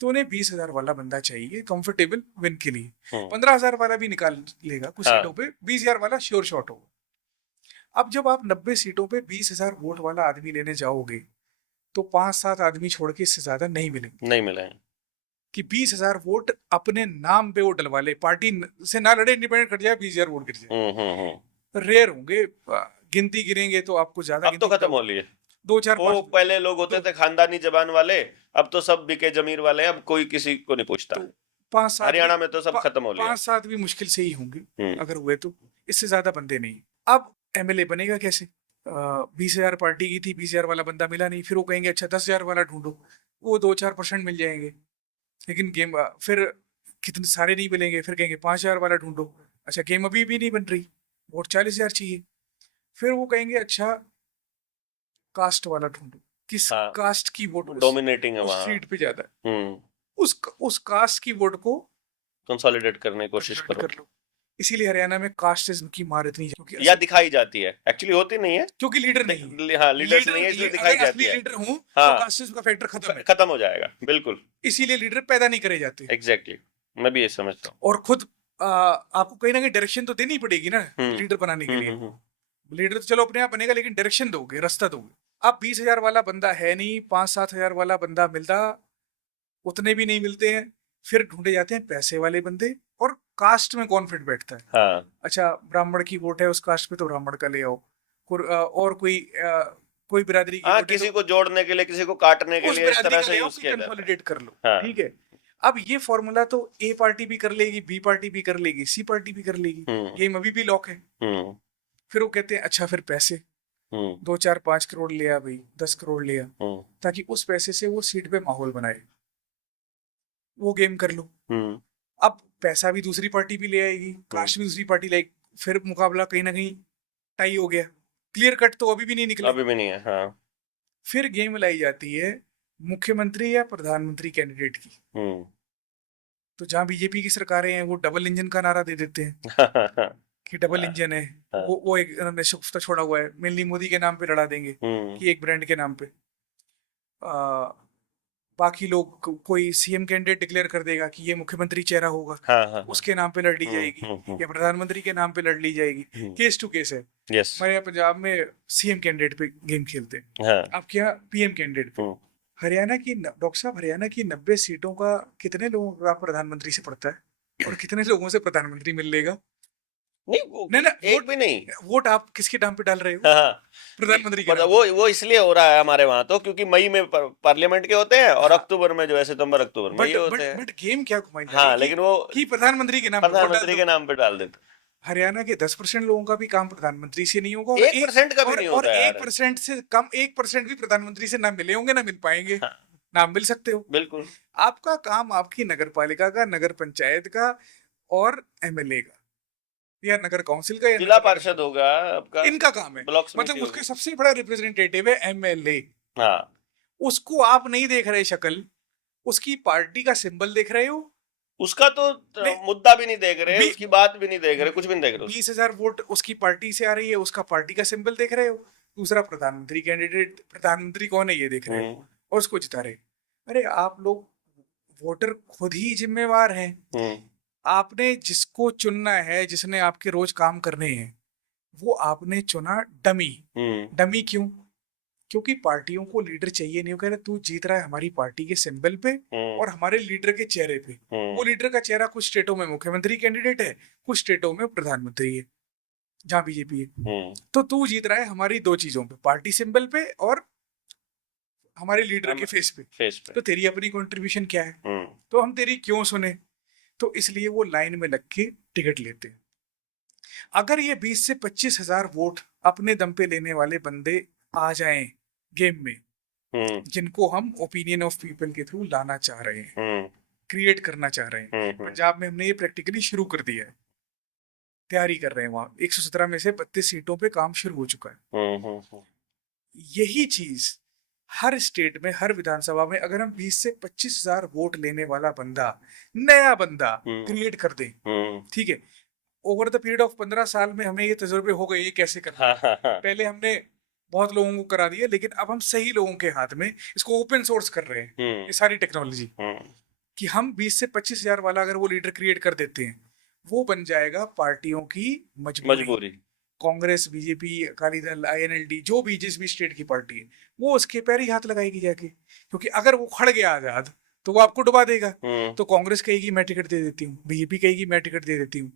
तो उन्हें 20,000 वाला बंदा चाहिए कंफर्टेबल विन के लिए। 15,000 वाला भी निकाल लेगा कुछ सीटों पे, 20,000 वाला श्योर शॉट होगा। अब जब आप 90 सीटों पे 20,000 वोट वाला आदमी लेने जाओगे तो 5-7 आदमी छोड़ के इससे ज्यादा नहीं मिलेंगे कि 20,000 वोट अपने नाम पे वो डलवा ले, पार्टी से ना लड़े, इंडिपेंडेंट कट जाए, 20,000 वोट गिर जाए। रेयर होंगे, गिनती गिरेंगे तो आपको ज्यादा। अब तो खत्म हो लिए। 2-4 पहले लोग होते थे खानदानी जबान वाले, अब तो सब बीके जमीर वाले हैं, अब कोई किसी को नहीं पूछता। 5-7 हरियाणा में तो सब खत्म हो लिया। 5-7 भी मुश्किल से ही होंगे अगर हुए तो, इससे ज्यादा बंदे नहीं। अब एमएलए बनेगा कैसे? 20,000 पार्टी की थी, 20,000 वाला बंदा मिला नहीं, फिर वो कहेंगे अच्छा 10,000 वाला ढूंढो, वो 2-4% मिल जाएंगे, लेकिन गेम फिर कितने सारे नहीं मिलेंगे, फिर कहेंगे 5,000 वाला ढूंढो, अच्छा गेम अभी भी नहीं बन रही, वोट 40,000 चाहिए, फिर वो कहेंगे अच्छा कास्ट वाला ढूंढो, किस कास्ट की वोट डोमिनेटिंग है वहां, सीट पे ज्यादा है, उस कास्ट की वोट को कंसोलिडेट करने की कोशिश कर लो। इसीलिए हरियाणा में कास्टिज्म की मार इतनी, क्योंकि या दिखाई जाती है, एक्चुअली होती नहीं है, क्योंकि लीडर नहीं। हाँ, लीडर्स नहीं है, इसलिए दिखाई जाती है। लीडर हूं हाँ, तो कास्टिज्म का फैक्टर खत्म हो जाएगा, बिल्कुल। इसीलिए लीडर पैदा नहीं करे जाते। एग्जैक्टली, मैं भी ये समझता हूँ। और खुद आपको कहीं ना कहीं डायरेक्शन तो देनी पड़ेगी ना लीडर बनाने के लिए। लीडर तो चलो अपने आप बनेगा, लेकिन डायरेक्शन दोगे, रास्ता दोगे। अब 20,000 वाला बंदा है नहीं, 5-7,000 वाला बंदा मिलता, उतने भी नहीं मिलते हैं, फिर ढूंढे जाते हैं पैसे वाले बंदे, और कास्ट में कॉन्फ्लिक्ट बैठता है। हाँ। अच्छा ब्राह्मण की वोट है उस कास्ट पे, तो ब्राह्मण का ले आओ, और कोई बिरादरी की वोट, किसी को जोड़ने के लिए, किसी को काटने के लिए, इस तरह से यूज किया कंसोलिडेट कर लो। ठीक है, अब ये फॉर्मूला तो ए पार्टी भी कर लेगी, बी पार्टी भी कर लेगी, सी पार्टी भी कर लेगी, गेम अभी भी लॉक है। फिर वो कहते हैं अच्छा फिर पैसे 2-4-5 करोड़ लिया भाई, 10 करोड़ लिया, ताकि उस पैसे से वो सीट पे माहौल बनाए, वो गेम कर लो। अब पैसा भी दूसरी पार्टी भी ले आएगी, कास्ट भी दूसरी पार्टी लाएगी, फिर मुकाबला कहीं ना कहीं टाई हो गया, क्लियर कट तो अभी भी नहीं निकला, अभी भी नहीं है। हाँ। फिर गेम लाई जाती है मुख्यमंत्री या प्रधानमंत्री कैंडिडेट की। तो जहां बीजेपी की सरकारें हैं वो डबल इंजन का नारा दे देते हैं कि डबल इंजन है, वो एक शुफ्ता छोड़ा हुआ है, मेनली मोदी के नाम पे लड़ा देंगे कि एक ब्रांड के नाम पे, बाकी लोग कोई सीएम कैंडिडेट डिक्लेयर कर देगा कि ये मुख्यमंत्री चेहरा होगा, उसके नाम पे लड़ ली जाएगी, या प्रधानमंत्री के नाम पे लड़ ली जाएगी, केस टू केस है। हमारे यहाँ पंजाब में सीएम कैंडिडेट पे गेम खेलते हैं, आपके यहाँ पीएम कैंडिडेट पे। हरियाणा की डॉक्टर साहब, हरियाणा की 90 सीटों का कितने लोगों का प्रधानमंत्री से पड़ता है, और कितने लोगों से प्रधानमंत्री मिल लेगा? नहीं, एक भी नहीं। वोट आप किसके नाम पे डाल रहे हो? प्रधानमंत्री के नाम। वो इसलिए हो रहा है हमारे वहां तो, क्योंकि मई में पार्लियामेंट के होते हैं, और अक्टूबर में जो है सितंबर अक्टूबर में ये होते हैं। बट गेम क्या घुमाई? हाँ, लेकिन वो कि प्रधानमंत्री के नाम पे डाल देते। हरियाणा के 10% लोगों का भी काम प्रधानमंत्री से नहीं होगा, 1% का भी नहीं होता है, 1% से कम, 1% भी प्रधानमंत्री से ना मिले होंगे, ना मिल पाएंगे, ना मिल सकते हो। बिल्कुल। आपका काम आपकी नगर पालिका का, नगर पंचायत का, और एमएलए का, या नगर काउंसिल का, या जिला पार्षद होगा आपका, इनका काम है। मतलब उसके सबसे बड़ा रिप्रेजेंटेटिव है एमएलए। उसको आप नहीं देख रहे शक्ल, उसकी पार्टी का सिंबल देख रहे हो, उसका तो मुद्दा भी नहीं देख रहे, उसकी बात भी नहीं देख रहे, कुछ भी नहीं देख रहे। 20,000 वोट उसकी पार्टी से आ रही है, उसका पार्टी का सिंबल देख रहे हो। दूसरा प्रधानमंत्री कैंडिडेट, प्रधानमंत्री कौन है ये देख रहे हो, और उसको जिता रहे। अरे आप लोग वोटर खुद ही जिम्मेवार हैं। आपने जिसको चुनना है, जिसने आपके रोज काम करने हैं, वो आपने चुना डमी। डमी क्यों? क्योंकि पार्टियों को लीडर चाहिए नहीं, वो कह रहे तू जीत रहा है हमारी पार्टी के सिंबल पे और हमारे लीडर के चेहरे पे। वो लीडर का चेहरा कुछ स्टेटों में मुख्यमंत्री कैंडिडेट है, कुछ स्टेटों में प्रधानमंत्री है जहाँ बीजेपी है। तो तू जीत रहा है हमारी दो चीजों पे, पार्टी सिंबल पे और हमारे लीडर के फेस पे। तो तेरी अपनी कंट्रीब्यूशन क्या है, तो हम तेरी क्यों सुने? तो इसलिए वो लाइन में लग के टिकट लेते हैं। अगर ये 20 से 25,000 वोट अपने दम पे लेने वाले बंदे आ जाएं गेम में, जिनको हम ओपिनियन ऑफ पीपल के थ्रू लाना चाह रहे हैं, क्रिएट करना चाह रहे हैं। पंजाब में हमने ये प्रैक्टिकली शुरू कर दिया है, तैयारी कर रहे हैं। वहाँ 117 में से 32 सीटों पे काम शुरू हो चुका है। यही चीज हर स्टेट में, हर विधानसभा में अगर हम 20 से 25,000 वोट लेने वाला बंदा, नया बंदा क्रिएट कर दें, ठीक है, ओवर द पीरियड ऑफ 15 साल में हमें ये तजुर्बे हो गए ये कैसे करना है। पहले हमने बहुत लोगों को करा दिया, लेकिन अब हम सही लोगों के हाथ में इसको ओपन सोर्स कर रहे हैं, ये सारी टेक्नोलॉजी, कि हम 20 से 25,000 वाला अगर वो लीडर क्रिएट कर देते हैं, वो बन जाएगा पार्टियों की मजबूरी। कांग्रेस, बीजेपी, अकाली दल, INLD, जो भी जिस भी स्टेट की पार्टी है, वो उसके पैर ही हाथ लगाएगी जाके, क्योंकि अगर वो खड़ गया आजाद तो वो आपको डुबा देगा। तो कांग्रेस कहेगी मैं टिकट दे देती हूँ, बीजेपी कहेगी मैं टिकट दे देती हूँ,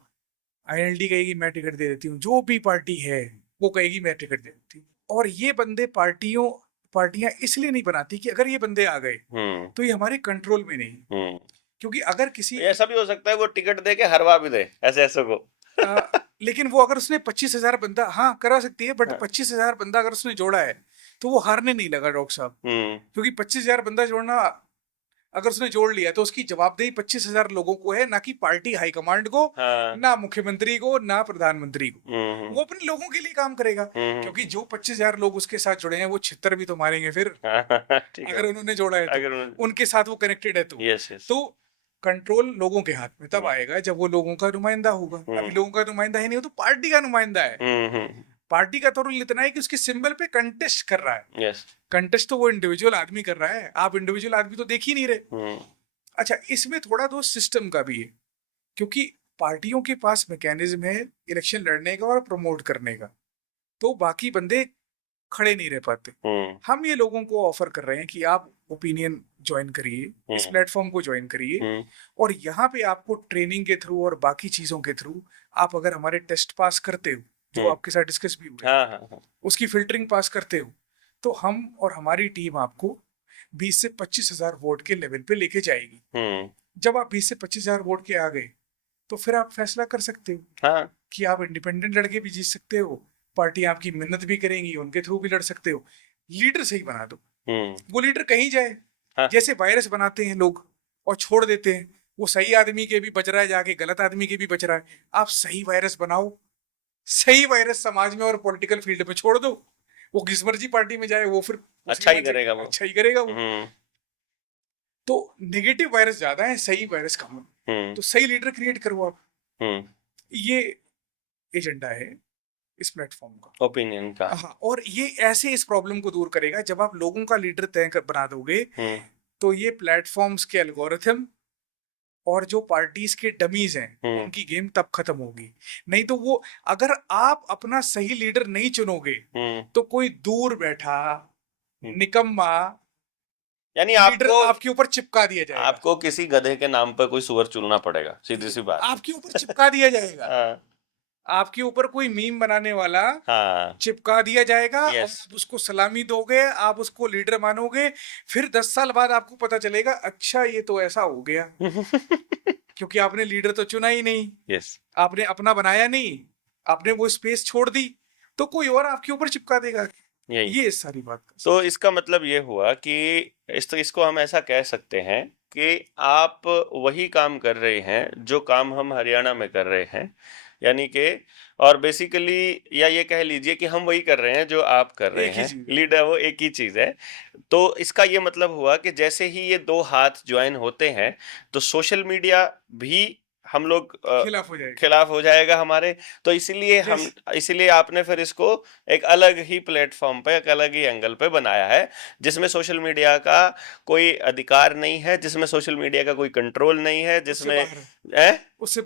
INLD कहेगी मैं टिकट दे देती हूँ, जो भी पार्टी है वो कहेगी मैं टिकट दे देती हूँ। और ये बंदे पार्टियां इसलिए नहीं बनाती कि अगर ये बंदे आ गए तो ये हमारे कंट्रोल में नहीं, क्योंकि अगर किसी, ऐसा भी हो सकता है वो टिकट दे के हरवा भी दे ऐसे को। लेकिन वो अगर उसने 25,000 बंदा, हाँ करा सकती है, बट 25,000 बंदा अगर उसने जोड़ा है तो वो हारने नहीं लगा डॉक्टर साहब, क्योंकि 25,000 बंदा जोड़ना, अगर उसने जोड़ लिया तो उसकी जवाबदेही 25,000 लोगों को है, ना कि पार्टी हाईकमांड को, ना मुख्यमंत्री को, ना प्रधानमंत्री को। वो अपने लोगों के लिए काम करेगा, क्योंकि जो 25,000 लोग उसके साथ जुड़े हैं वो 76 भी तो मारेंगे फिर अगर उन्होंने जोड़ा है तो, उनके साथ वो कनेक्टेड है तो कंट्रोल लोगों के हाथ में तब आएगा जब वो लोगों का नुमाइंदा होगा। अभी लोगों का नुमाइंदा ही नहीं हो तो पार्टी का नुमाइंदा है। पार्टी का तो रोल इतना है कि उसके सिंबल पे कंटेस्ट कर रहा है। कंटेस्ट तो वो इंडिविजुअल आदमी कर रहा है, आप इंडिविजुअल आदमी तो देख ही नहीं रहे। अच्छा, इसमें थोड़ा तो सिस्टम का भी है, क्योंकि पार्टियों के पास मैकेनिज्म है इलेक्शन लड़ने का और प्रमोट करने का, तो बाकी बंदे खड़े नहीं रह पाते। हम ये लोगों को ऑफर कर रहे हैं कि आप ओपिनियन ज्वाइन करिए, इस प्लेटफॉर्म को ज्वाइन करिए, और यहाँ पे आपको ट्रेनिंग के थ्रू और बाकी चीजों के थ्रू आप अगर हमारे टेस्ट पास करते हो, जो आपके साथ डिस्कस भी हुए, उसकी फिल्टरिंग पास करते हो, तो हम और हमारी टीम आपको 20 से 25,000 वोट के लेवल पे लेके जाएगी। जब आप 20 से 25,000 वोट के आ गए तो फिर आप फैसला कर सकते हो कि आप इंडिपेंडेंट लड़के भी जीत सकते हो, पार्टी आपकी मिन्नत भी करेंगी, उनके थ्रू भी लड़ सकते हो। लीडर सही बना दो, वो लीडर कहीं जाए। जैसे वायरस बनाते हैं लोग और छोड़ देते हैं, वो सही आदमी के भी बच रहा है जाके, गलत आदमी के भी बच रहा है। आप सही वायरस बनाओ, सही वायरस समाज में और पॉलिटिकल फील्ड में छोड़ दो, वो किस मर्जी पार्टी में जाए वो फिर अच्छा ही करेगा वो। तो नेगेटिव वायरस ज्यादा है, सही वायरस कम है, तो सही लीडर क्रिएट करो आप। ये एजेंडा है इस प्लेटफॉर्म का, ओपिनियन का। हाँ, और ये ऐसे इस प्रॉब्लम को दूर करेगा। जब आप लोगों का लीडर तय बना दोगे तो ये प्लेटफॉर्म्स के एल्गोरिथम और जो पार्टीज के डमीज हैं उनकी गेम तब खत्म होगी। नहीं तो वो, अगर आप अपना सही लीडर नहीं चुनोगे तो कोई दूर बैठा निकम्मा यानी आपके ऊपर चिपका दिया जाएगा। आपको किसी गधे के नाम पर कोई सुअर चुनना पड़ेगा, सीधी सी बात। आपके ऊपर चिपका दिया जाएगा आपके ऊपर कोई मीम बनाने वाला चिपका दिया जाएगा, और आप उसको सलामी दोगे, आप उसको लीडर मानोगे, फिर 10 साल बाद आपको पता चलेगा अच्छा ये तो ऐसा हो गया क्योंकि आपने लीडर तो चुना ही नहीं, आपने अपना बनाया नहीं, आपने वो स्पेस छोड़ दी, तो कोई और आपके ऊपर चिपका देगा। ये सारी बात। तो इसका मतलब ये हुआ कि इसको हम ऐसा कह सकते हैं कि आप वही काम कर रहे हैं जो काम हम हरियाणा में कर रहे हैं, यानी कि, और बेसिकली या ये कह लीजिए कि हम वही कर रहे हैं जो आप कर रहे हैं, लीडर वो एक ही चीज है। तो इसका ये मतलब हुआ कि जैसे ही ये दो हाथ ज्वाइन होते हैं तो सोशल मीडिया भी हम लोग खिलाफ हो जाएगा हमारे। तो इसीलिए आपने फिर इसको एक अलग ही प्लेटफॉर्म पे, एक अलग ही एंगल पे बनाया है, जिसमें सोशल मीडिया का कोई अधिकार नहीं है, जिसमें सोशल मीडिया का कोई कंट्रोल नहीं है, जिसमें उससे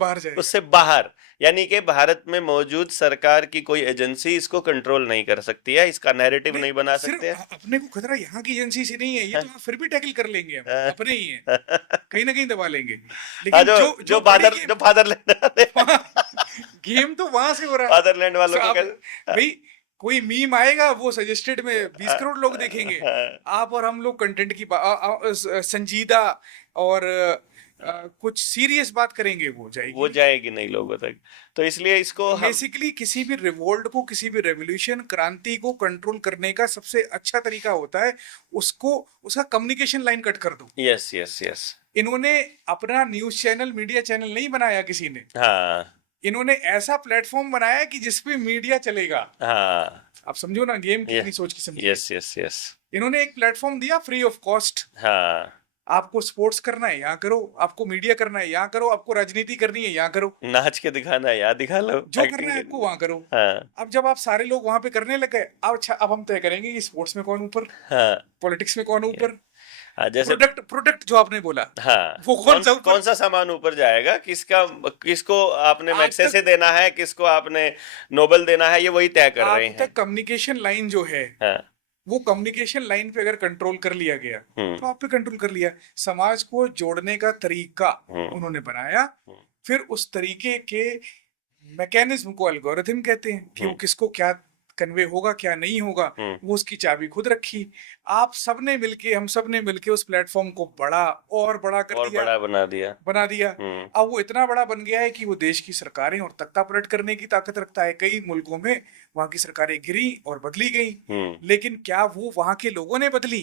बाहर, यानी कि भारत में मौजूद सरकार की कोई एजेंसी इसको कंट्रोल नहीं कर सकती है, इसका नैरेटिव नहीं बना सकते हैं। अपने को खतरा यहाँ की एजेंसी से नहीं है, ये तो फिर भी टैकल कर लेंगे, अपने ही है, कहीं ना कहीं दबा लेंगे। लेकिन जो फादरलैंड गेम तो वहां से हो रहा है, फादरलैंड वालों को भाई कोई मीम आएगा वो सजेस्टेड में 20 करोड़ लोग देखेंगे, आप और हम लोग कंटेंट की संजीदा और कुछ सीरियस बात करेंगे, वो जाएगी नहीं लोगों तक। तो इसलिए इसको बेसिकली किसी भी रिवोल्ट को, किसी भी रेवोल्यूशन, क्रांति को कंट्रोल करने का सबसे अच्छा तरीका होता है उसका कम्युनिकेशन लाइन कट कर दो। यस इन्होंने अपना न्यूज चैनल, मीडिया चैनल नहीं बनाया किसी ने, हाँ इन्होंने ऐसा प्लेटफॉर्म बनाया कि जिसपे मीडिया चलेगा। हाँ, आप समझो ना गेम कितनी सोच की समझी। यस यस यस, इन्होंने एक प्लेटफॉर्म दिया फ्री ऑफ कॉस्ट। हाँ, आपको स्पोर्ट्स करना है यहाँ करो, आपको मीडिया करना है यहाँ करो, आपको राजनीति करनी है यहाँ करो, नाच के दिखाना है यार दिखा लो, जो एक्टिंग करना है आपको वहां करो। हाँ अब जब आप सारे लोग वहां पे करने लग गए, अब अच्छा, अब हम तय करेंगे कि स्पोर्ट्स में कौन ऊपर, हाँ पॉलिटिक्स में कौन ऊपर, हाँ, जैसे प्रोडक्ट जो आपने बोला हाँ, वो कौन सा ऊपर। कौन सा सामान ऊपर जाएगा, किसको आपने आज मैग्सेसे तक देना है, किसको आपने नोबेल देना है, ये वही तय कर रहे आज हैं। तक कम्युनिकेशन लाइन जो है, हाँ, वो कम्युनिकेशन लाइन पे अगर कंट्रोल कर लिया गया तो आप पे कंट्रोल कर लिया। समाज को जोड़ने का तरीका उन्होंने बनाया, फिर उस तरीके के मैकेनिज्म को एल्गोरिथम कहते हैं कि वो किसको क्या कन्वे होगा क्या नहीं होगा, वो उसकी चाबी खुद रखी। आप सबने मिलके, हम सबने मिलके उस प्लेटफॉर्म को बड़ा और बड़ा कर और दिया, बड़ा बना दिया। अब वो इतना बड़ा बन गया है कि वो देश की सरकारें और तख्ता पलट करने की ताकत रखता है। कई मुल्कों में वहां की सरकारें गिरी और बदली गई, लेकिन क्या वो वहां के लोगों ने बदली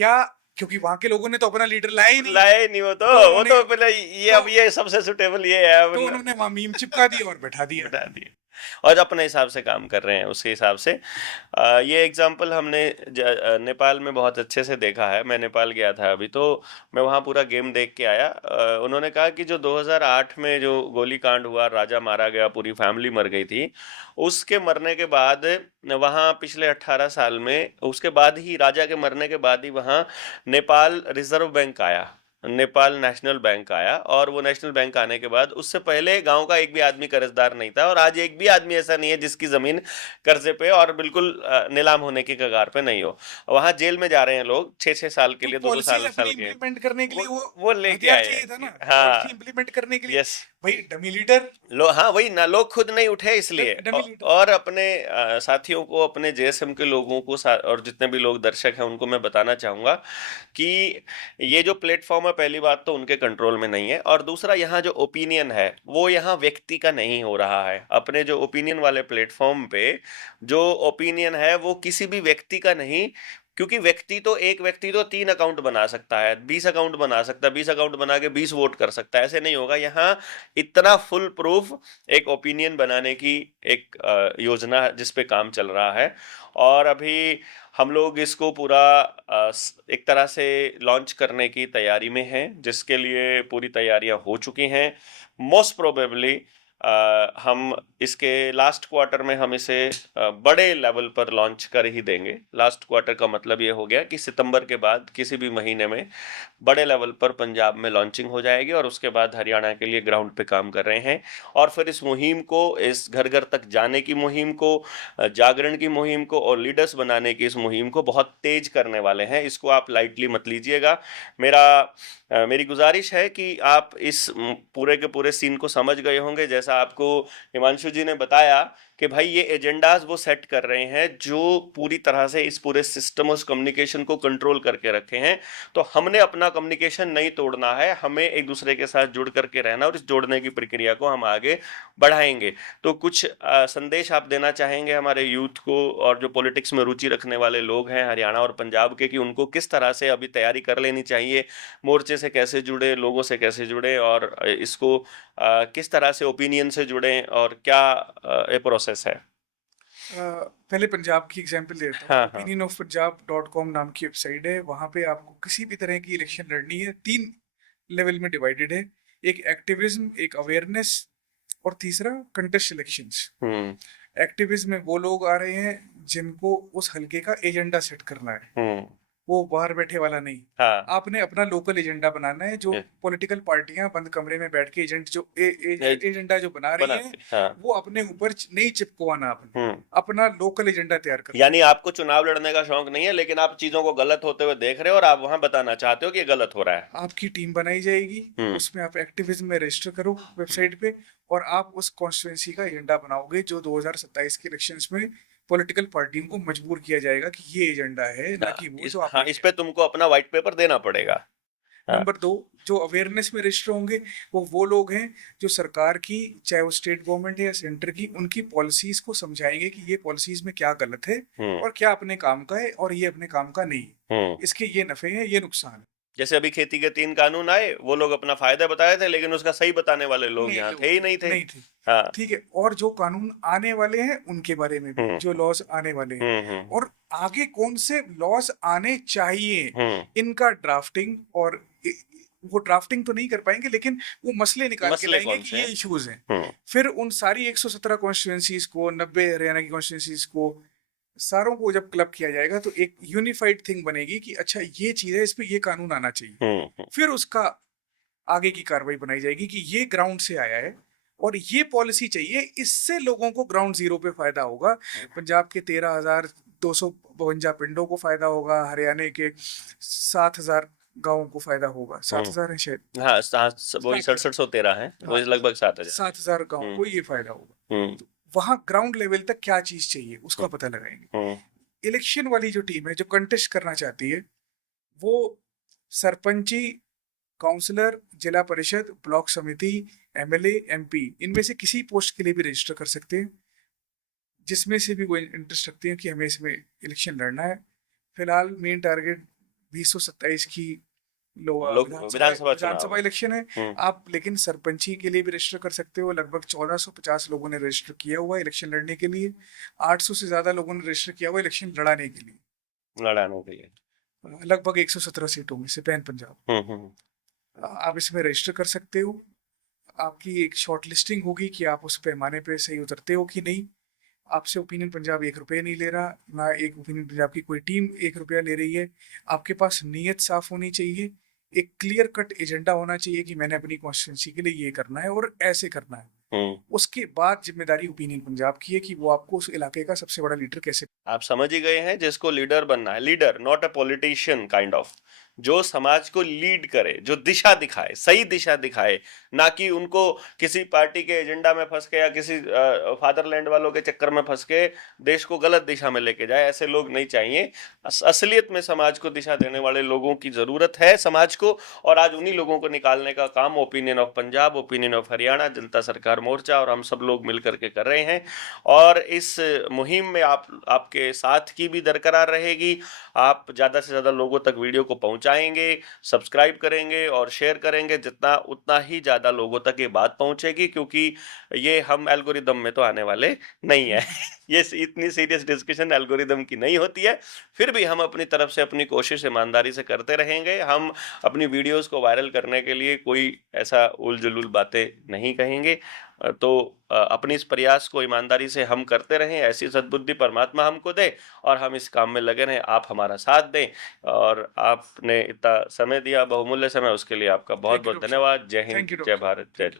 या, क्योंकि वहां के लोगों ने तो अपना लीडर लाया ही नहीं, वो तो पहले ये अब ये सबसे सुटेबल ये है, तो उन्होंने वहां मीम चिपका दिया और बैठा दिया और अपने हिसाब से काम कर रहे हैं उसके हिसाब से। ये एग्जाम्पल हमने नेपाल में बहुत अच्छे से देखा है। मैं नेपाल गया था अभी, तो मैं वहाँ पूरा गेम देख के आया। उन्होंने कहा कि जो 2008 में जो गोली कांड हुआ, राजा मारा गया, पूरी फैमिली मर गई थी, उसके मरने के बाद वहाँ पिछले 18 साल में, उसके बाद ही, राजा के मरने के बाद ही वहाँ नेपाल रिजर्व बैंक आया, नेपाल नेशनल बैंक आया। और वो नेशनल बैंक आने के बाद उससे पहले गांव का एक भी आदमी कर्जदार नहीं था, और आज एक भी आदमी ऐसा नहीं है जिसकी जमीन कर्जे पे और बिल्कुल नीलाम होने की कगार पे नहीं हो। वहां जेल में जा रहे हैं लोग 6-6 साल के लिए, 2-2 साल के इम्प्लीमेंट करने के लिए वो लेके आए था ना। हाँ, इम्प्लीमेंट करने के लिए यस भाई डमी लीडर हाँ वही ना, लोग खुद नहीं उठे इसलिए। और अपने साथियों को, अपने जेएसएम के लोगों को और जितने भी लोग दर्शक हैं उनको मैं बताना चाहूंगा कि ये जो प्लेटफॉर्म है, पहली बात तो उनके कंट्रोल में नहीं है, और दूसरा यहाँ जो ओपिनियन है वो यहाँ व्यक्ति का नहीं हो रहा है। अपने जो ओपिनियन वाले प्लेटफॉर्म पे जो ओपिनियन है वो किसी भी व्यक्ति का नहीं, क्योंकि एक व्यक्ति तो 3 अकाउंट बना सकता है, 20 अकाउंट बना सकता है, 20 अकाउंट बना के 20 वोट कर सकता है, ऐसे नहीं होगा। यहाँ इतना फुल प्रूफ एक ओपिनियन बनाने की एक योजना जिस पे काम चल रहा है, और अभी हम लोग इसको पूरा एक तरह से लॉन्च करने की तैयारी में हैं, जिसके लिए पूरी तैयारियां हो चुकी हैं। मोस्ट प्रोबेबली हम इसके लास्ट क्वार्टर में हम इसे बड़े लेवल पर लॉन्च कर ही देंगे। लास्ट क्वार्टर का मतलब ये हो गया कि सितंबर के बाद किसी भी महीने में बड़े लेवल पर पंजाब में लॉन्चिंग हो जाएगी, और उसके बाद हरियाणा के लिए ग्राउंड पे काम कर रहे हैं। और फिर इस मुहिम को, इस घर घर तक जाने की मुहिम को, जागरण की मुहिम को और बनाने की इस मुहिम को बहुत तेज करने वाले हैं। इसको आप लाइटली मत लीजिएगा। मेरी गुजारिश है कि आप इस पूरे के पूरे सीन को समझ गए होंगे। जैसा आपको हिमांशु जी ने बताया कि भाई ये एजेंडाज वो सेट कर रहे हैं जो पूरी तरह से इस पूरे सिस्टम और कम्युनिकेशन को कंट्रोल करके रखे हैं। तो हमने अपना कम्युनिकेशन नहीं तोड़ना है, हमें एक दूसरे के साथ जुड़ करके रहना, और इस जोड़ने की प्रक्रिया को हम आगे बढ़ाएंगे। तो कुछ संदेश आप देना चाहेंगे हमारे यूथ को, और जो पॉलिटिक्स में रुचि रखने वाले लोग हैं हरियाणा और पंजाब के, कि उनको किस तरह से अभी तैयारी कर लेनी चाहिए, मोर्चे से कैसे जुड़े, लोगों से कैसे जुड़े, और इसको किस तरह से ओपिनियन से जुड़े, और क्या ये प्रोसेस है? पहले पंजाब की एग्जांपल देता हूँ। opinionofpunjab.com नाम की वेबसाइट है। वहां पे आपको किसी भी तरह की इलेक्शन लड़नी है, 3 लेवल में डिवाइडेड है। एक एक्टिविज्म, एक अवेयरनेस, और तीसरा कंटेस्ट इलेक्शंस। एक्टिविज्म में वो लोग आ रहे हैं जिनको उस हलके का एजेंडा सेट करना है, वो बाहर बैठे वाला नहीं। हाँ, आपने अपना लोकल एजेंडा बनाना है। जो पॉलिटिकल पार्टियां बंद कमरे में बैठ के एजेंट जो एजेंडा जो बना रही हैं, हाँ, वो अपने ऊपर नहीं चिपकवाना, आपने अपना लोकल एजेंडा तैयार करना। यानी आपको चुनाव लड़ने का शौक नहीं है, लेकिन आप चीजों को गलत होते हुए देख रहे हो और आप वहां बताना चाहते हो कि ये गलत हो रहा है। आपकी टीम बनाई जाएगी, उसमें आप एक्टिविज्म में रजिस्टर करो वेबसाइट पे, और आप उस कॉन्स्टिट्यूएंसी का एजेंडा बनाओगे जो 2027 के इलेक्शंस में पॉलिटिकल पार्टियों को मजबूर किया जाएगा कि ये एजेंडा है, ना कि वो जो आप। हाँ, इस पे तुमको अपना व्हाइट पेपर देना पड़ेगा। नंबर 2, जो अवेयरनेस में रजिस्टर होंगे वो लोग हैं जो सरकार की, चाहे वो स्टेट गवर्नमेंट है या सेंटर की, उनकी पॉलिसीज को समझाएंगे कि ये पॉलिसीज में क्या गलत है और क्या अपने काम का है और ये अपने काम का नहीं। इसके ये नफे हैं, ये नुकसान है। जैसे अभी खेती के 3 कानून आए, वो लोग अपना फायदा बताए थे, लेकिन उसका सही बताने वाले लोग नहीं, यहाँ लोग थे ही नहीं थे। नहीं थे। हाँ। ठीक है, और जो कानून आने वाले हैं उनके बारे में भी, जो लॉज आने वाले हैं और आगे कौन से लॉज आने चाहिए, इनका ड्राफ्टिंग और वो ड्राफ्टिंग तो नहीं कर पाएंगे, लेकिन वो मसले निकाल के मसले लाएंगे कौन कि से ये हैं? इश्यूज हैं। फिर उन सारी 117 कॉन्स्टिट्यूंसीज को, 90 हरियाणा की कॉन्स्टिट्यूंसीज को, सारों को जब क्लब किया जाएगा तो एक यूनिफाइड थिंग बनेगी कि अच्छा ये चीज है, इस पे ये कानून आना चाहिए। फिर उसका आगे की कार्रवाई बनाई जाएगी कि ये ग्राउंड से आया है और ये पॉलिसी चाहिए, इससे लोगों को ग्राउंड जीरो पे फायदा होगा। पंजाब के 13,252 पिंडों को फायदा होगा, हरियाणा के 7,000 गांवों को फायदा होगा। 7,000 है शायद, हाँ, वही 6713 है, हाँ, वही लगभग 7,000 7,000 गांव को ये फायदा होगा। तो वहां ग्राउंड लेवल तक क्या चीज चाहिए उसका पता लगाएंगे। इलेक्शन वाली जो टीम है जो कंटेस्ट करना चाहती है, वो सरपंची, काउंसलर, जिला परिषद, ब्लॉक समिति, एमएलए, एमपी, इनमें से किसी पोस्ट के लिए भी रजिस्टर कर सकते हैं, जिसमें से भी वो इंटरेस्ट रखते हैं कि हमें इसमें इलेक्शन लड़ना है। फिलहाल मेन टारगेट 2027 की विधानसभा इलेक्शन है। आप लेकिन सरपंची के लिए भी रजिस्टर कर सकते हो। लगभग 1450 लोगों ने रजिस्टर किया हुआ है इलेक्शन लड़ने के लिए। 800 से ज्यादा लोगों ने रजिस्टर किया हुआ है इलेक्शन लड़ाने के लिए, लगभग 117 सीटों में से पैन पंजाब। आप इसमें रजिस्टर कर सकते हो। आपकी एक शॉर्ट लिस्टिंग होगी कि आप उस पैमाने पे सही उतरते हो कि नहीं। आपसे ओपिनियन पंजाब 1 रुपया नहीं ले रहा, ना एक ओपिनियन पंजाब की कोई टीम 1 रुपया ले रही है। आपके पास नीयत साफ होनी चाहिए, एक क्लियर कट एजेंडा होना चाहिए कि मैंने अपनी कॉन्स्टिट्यूंसी के लिए ये करना है और ऐसे करना है। उसके बाद जिम्मेदारी ओपिनियन पंजाब की है कि वो आपको उस इलाके का सबसे बड़ा लीडर कैसे। आप समझ ही गए हैं, जिसको लीडर बनना है, leader not a politician kind of, जो समाज को लीड करे, जो दिशा दिखाए, सही दिशा दिखाए, ना कि उनको किसी पार्टी के एजेंडा में फंस के या किसी फादरलैंड वालों के चक्कर में फंस के देश को गलत दिशा में लेके जाए। ऐसे लोग नहीं चाहिए। असलियत में समाज को दिशा देने वाले लोगों की जरूरत है समाज को, और आज उन्हीं लोगों को निकालने का काम opinion of Punjab, opinion of Haryana, जनता सरकार मोर्चा और हम सब लोग मिलकर के कर रहे हैं। और इस मुहिम में आपके साथ की भी दरकरार रहेगी। आप ज़्यादा से ज़्यादा लोगों तक वीडियो को पहुंचाएंगे, सब्सक्राइब करेंगे और शेयर करेंगे, जितना उतना ही ज़्यादा लोगों तक ये बात पहुंचेगी, क्योंकि ये हम एल्गोरिदम में तो आने वाले नहीं है। ये इतनी सीरियस डिस्कशन एल्गोरिदम की नहीं होती है। फिर भी हम अपनी तरफ से अपनी कोशिश ईमानदारी से करते रहेंगे। हम अपनी वीडियोस को वायरल करने के लिए कोई ऐसा उल जुलूल बातें नहीं कहेंगे। तो अपनी इस प्रयास को ईमानदारी से हम करते रहें, ऐसी सद्बुद्धि परमात्मा हमको दे और हम इस काम में लगे रहें। आप हमारा साथ दें, और आपने इतना समय दिया, बहुमूल्य समय, उसके लिए आपका बहुत बहुत धन्यवाद। जय हिंद, जय भारत, जय